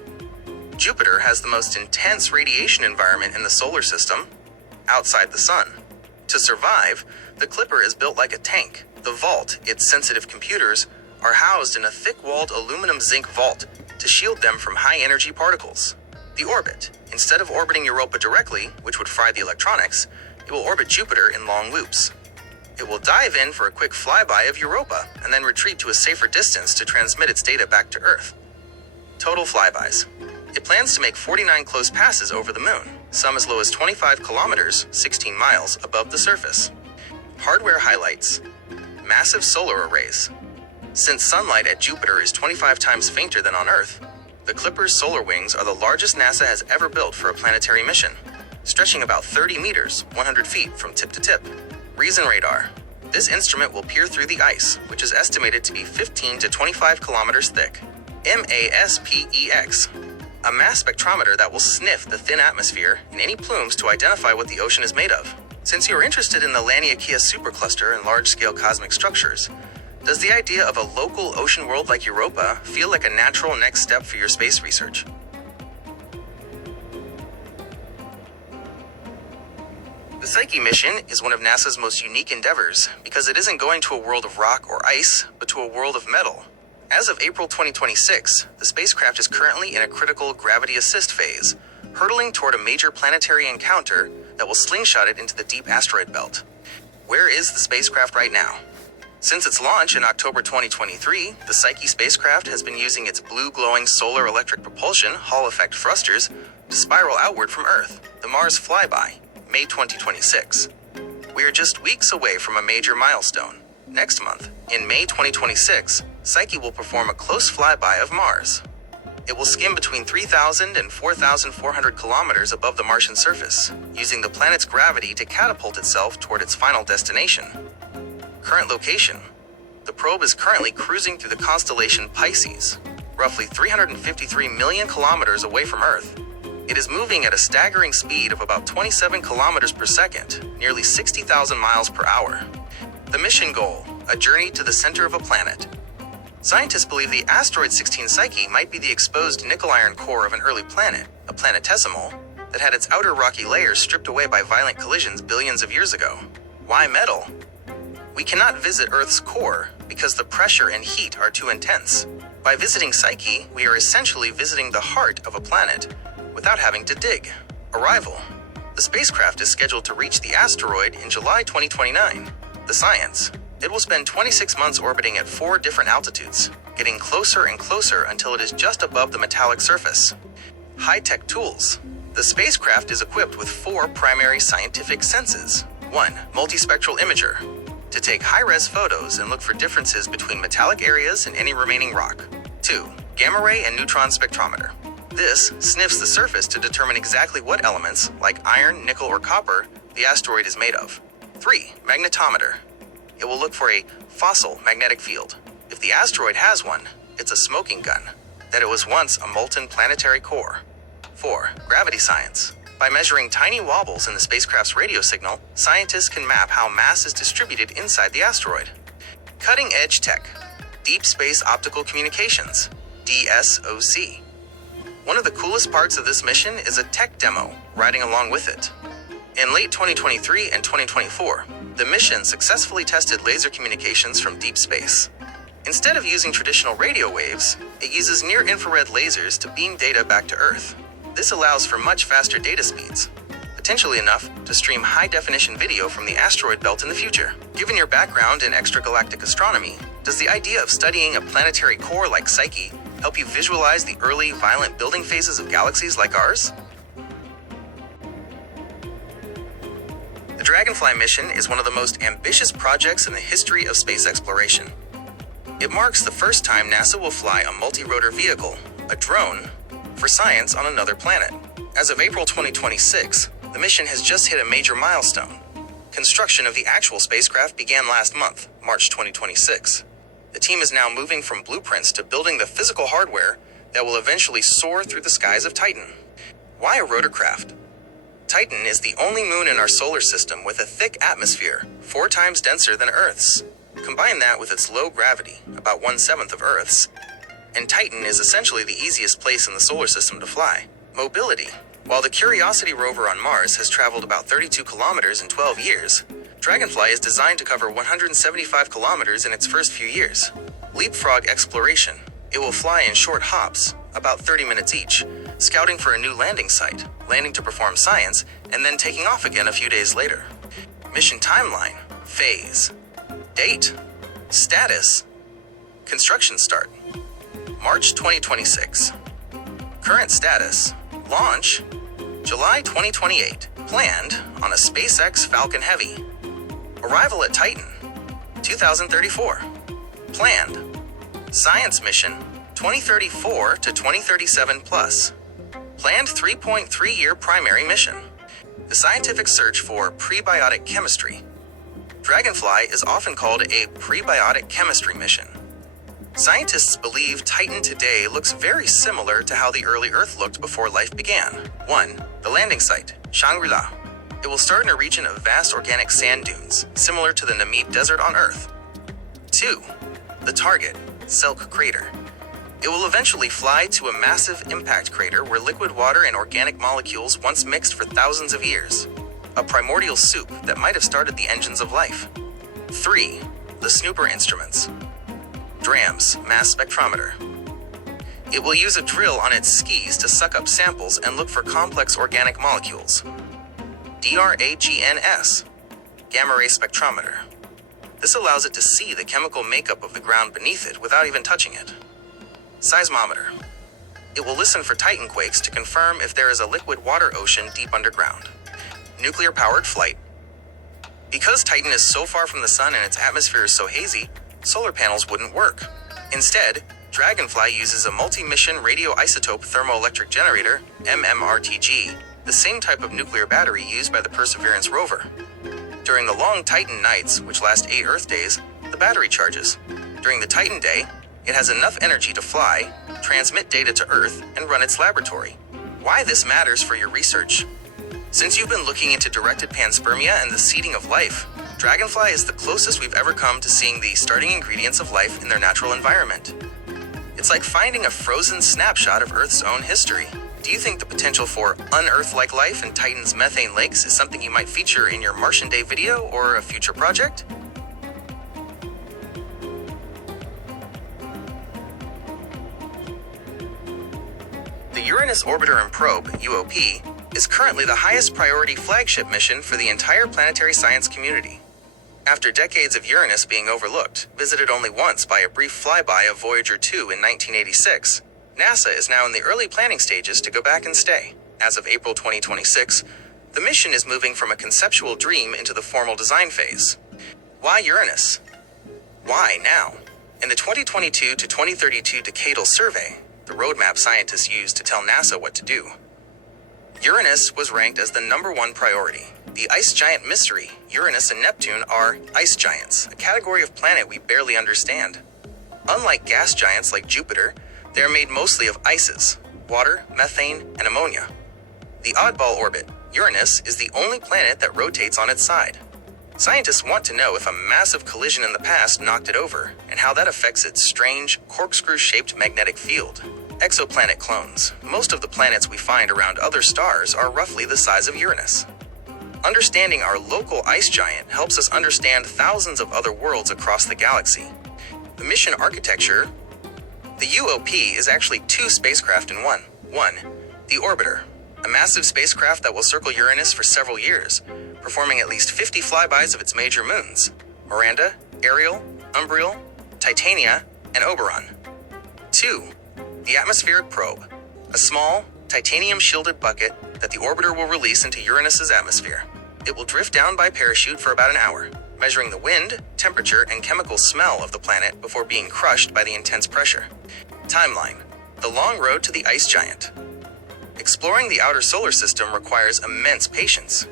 Jupiter has the most intense radiation environment in the solar system, outside the sun. To survive, the Clipper is built like a tank. The vault, its sensitive computers, are housed in a thick-walled aluminum zinc vault to shield them from high-energy particles. The orbit. Instead of orbiting Europa directly, which would fry the electronics, it will orbit Jupiter in long loops. It will dive in for a quick flyby of Europa and then retreat to a safer distance to transmit its data back to Earth. Total flybys. It plans to make 49 close passes over the moon, some as low as 25 kilometers, 16 miles above the surface. Hardware highlights. Massive solar arrays. Since sunlight at Jupiter is 25 times fainter than on Earth, the Clipper's solar wings are the largest NASA has ever built for a planetary mission, stretching about 30 meters, 100 feet from tip to tip. Reason radar. This instrument will peer through the ice, which is estimated to be 15 to 25 kilometers thick. MASPEX. A mass spectrometer that will sniff the thin atmosphere and any plumes to identify what the ocean is made of. Since you are interested in the Laniakea supercluster and large-scale cosmic structures, does the idea of a local ocean world like Europa feel like a natural next step for your space research? The Psyche mission is one of NASA's most unique endeavors because it isn't going to a world of rock or ice, but to a world of metal. As of April 2026, the spacecraft is currently in a critical gravity assist phase, hurtling toward a major planetary encounter that will slingshot it into the deep asteroid belt. Where is the spacecraft right now? Since its launch in October 2023, the Psyche spacecraft has been using its blue glowing solar electric propulsion Hall effect thrusters to spiral outward from Earth. The Mars flyby, May 2026. We are just weeks away from a major milestone. Next month, in May 2026, Psyche will perform a close flyby of Mars. It will skim between 3,000 and 4,400 kilometers above the Martian surface, using the planet's gravity to catapult itself toward its final destination. Current location. The probe is currently cruising through the constellation Pisces, roughly 353 million kilometers away from Earth. It is moving at a staggering speed of about 27 kilometers per second, nearly 60,000 miles per hour. The mission goal, a journey to the center of a planet. Scientists believe the asteroid 16 Psyche might be the exposed nickel-iron core of an early planet, a planetesimal, that had its outer rocky layers stripped away by violent collisions billions of years ago. Why metal? We cannot visit Earth's core because the pressure and heat are too intense. By visiting Psyche, we are essentially visiting the heart of a planet without having to dig. Arrival. The spacecraft is scheduled to reach the asteroid in July 2029. The science. It will spend 26 months orbiting at 4 different altitudes, getting closer and closer until it is just above the metallic surface. High-tech tools. The spacecraft is equipped with 4 primary scientific senses. 1. Multispectral imager, to take high-res photos and look for differences between metallic areas and any remaining rock. 2. Gamma ray and neutron spectrometer, This sniffs the surface to determine exactly what elements, like iron, nickel, or copper, the asteroid is made of. 3. Magnetometer. It will look for a fossil magnetic field. If the asteroid has one, it's a smoking gun, that it was once a molten planetary core. 4. Gravity science. By measuring tiny wobbles in the spacecraft's radio signal, scientists can map how mass is distributed inside the asteroid. Cutting-edge tech. Deep Space Optical Communications, DSOC. One of the coolest parts of this mission is a tech demo riding along with it. In late 2023 and 2024, the mission successfully tested laser communications from deep space. Instead of using traditional radio waves, it uses near-infrared lasers to beam data back to Earth. This allows for much faster data speeds, potentially enough to stream high-definition video from the asteroid belt in the future. Given your background in extragalactic astronomy, does the idea of studying a planetary core like Psyche help you visualize the early, violent building phases of galaxies like ours? The Dragonfly mission is one of the most ambitious projects in the history of space exploration. It marks the first time NASA will fly a multi-rotor vehicle, a drone, for science on another planet. As of April 2026, the mission has just hit a major milestone. Construction of the actual spacecraft began last month, March 2026. The team is now moving from blueprints to building the physical hardware that will eventually soar through the skies of Titan. Why a rotorcraft? Titan is the only moon in our solar system with a thick atmosphere, 4 times denser than Earth's. Combine that with its low gravity, about 1/7 of Earth's, and Titan is essentially the easiest place in the solar system to fly. Mobility. While the Curiosity rover on Mars has traveled about 32 kilometers in 12 years, Dragonfly is designed to cover 175 kilometers in its first few years. Leapfrog exploration. It will fly in short hops, about 30 minutes each, scouting for a new landing site, landing to perform science, and then taking off again a few days later. Mission timeline. Phase. Date. Status. Construction start. March 2026. Current status. Launch. July 2028. Planned on a SpaceX Falcon Heavy. Arrival at Titan. 2034. Planned. Science mission. 2034 to 2037 plus. Planned 3.3-year primary mission. The scientific search for prebiotic chemistry. Dragonfly is often called a prebiotic chemistry mission. Scientists believe Titan today looks very similar to how the early Earth looked before life began. 1. The landing site, Shangri-La. It will start in a region of vast organic sand dunes, similar to the Namib Desert on Earth. 2. The target, Selk Crater. It will eventually fly to a massive impact crater where liquid water and organic molecules once mixed for thousands of years. A primordial soup that might have started the engines of life. 3. The Snooper instruments. DRAMS, mass spectrometer. It will use a drill on its skis to suck up samples and look for complex organic molecules. DRAGNS, gamma ray spectrometer. This allows it to see the chemical makeup of the ground beneath it without even touching it. Seismometer. It will listen for Titan quakes to confirm if there is a liquid water ocean deep underground. Nuclear-powered flight. Because Titan is so far from the sun and its atmosphere is so hazy, solar panels wouldn't work. Instead, Dragonfly uses a multi-mission radioisotope thermoelectric generator, MMRTG, the same type of nuclear battery used by the Perseverance rover. During the long Titan nights, which last 8 Earth days, the battery charges. During the Titan day, it has enough energy to fly, transmit data to Earth, and run its laboratory. Why this matters for your research? Since you've been looking into directed panspermia and the seeding of life, Dragonfly is the closest we've ever come to seeing the starting ingredients of life in their natural environment. It's like finding a frozen snapshot of Earth's own history. Do you think the potential for un-Earth-like life in Titan's methane lakes is something you might feature in your Martian Day video or a future project? The Uranus Orbiter and Probe, UOP, is currently the highest priority flagship mission for the entire planetary science community. After decades of Uranus being overlooked, visited only once by a brief flyby of Voyager 2 in 1986, NASA is now in the early planning stages to go back and stay. As of April 2026, the mission is moving from a conceptual dream into the formal design phase. Why Uranus? Why now? In the 2022 to 2032 decadal survey, the roadmap scientists use to tell NASA what to do. Uranus was ranked as the #1 priority. The ice giant mystery, Uranus and Neptune, are ice giants, a category of planet we barely understand. Unlike gas giants like Jupiter, they are made mostly of ices, water, methane, and ammonia. The oddball orbit, Uranus, is the only planet that rotates on its side. Scientists want to know if a massive collision in the past knocked it over, and how that affects its strange, corkscrew-shaped magnetic field. Exoplanet clones. Most of the planets we find around other stars are roughly the size of Uranus. Understanding our local ice giant helps us understand thousands of other worlds across the galaxy. The mission architecture, the UOP, is actually 2 spacecraft in one. 1. The Orbiter, a massive spacecraft that will circle Uranus for several years, performing at least 50 flybys of its major moons: Miranda, Ariel, Umbriel, Titania, and Oberon. 2. The Atmospheric Probe, a small, titanium-shielded bucket that the orbiter will release into Uranus's atmosphere. It will drift down by parachute for about an hour, measuring the wind, temperature, and chemical smell of the planet before being crushed by the intense pressure. Timeline: the long road to the ice giant. Exploring the outer solar system requires immense patience.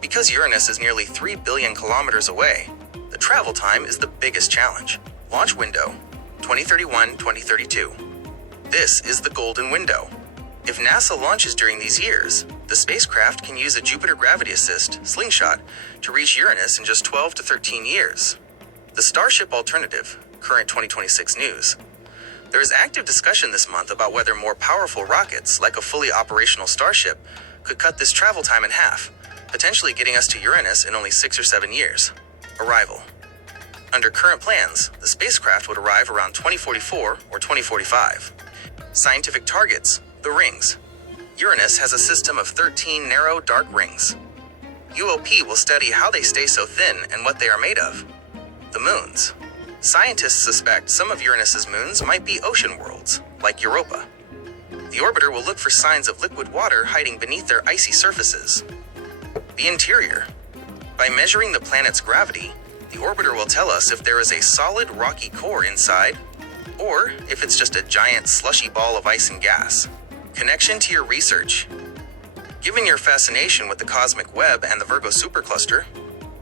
Because Uranus is nearly 3 billion kilometers away, the travel time is the biggest challenge. Launch window: 2031-2032. This is the golden window. If NASA launches during these years, the spacecraft can use a Jupiter Gravity Assist slingshot to reach Uranus in just 12 to 13 years. The Starship alternative, current 2026 news. There is active discussion this month about whether more powerful rockets, like a fully operational Starship, could cut this travel time in half, potentially getting us to Uranus in only 6 or 7 years. Arrival. Under current plans, the spacecraft would arrive around 2044 or 2045. Scientific targets: the rings. Uranus has a system of 13 narrow, dark rings. UOP will study how they stay so thin and what they are made of. The moons. Scientists suspect some of Uranus's moons might be ocean worlds, like Europa. The orbiter will look for signs of liquid water hiding beneath their icy surfaces. The interior. By measuring the planet's gravity, the orbiter will tell us if there is a solid rocky core inside, or if it's just a giant slushy ball of ice and gas. Connection to your research. Given your fascination with the cosmic web and the Virgo supercluster,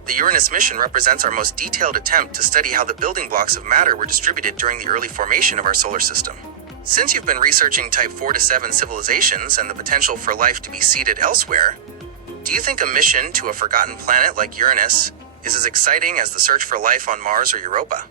the Uranus mission represents our most detailed attempt to study how the building blocks of matter were distributed during the early formation of our solar system. Since you've been researching Type 4 to 7 civilizations and the potential for life to be seeded elsewhere, do you think a mission to a forgotten planet like Uranus is as exciting as the search for life on Mars or Europa?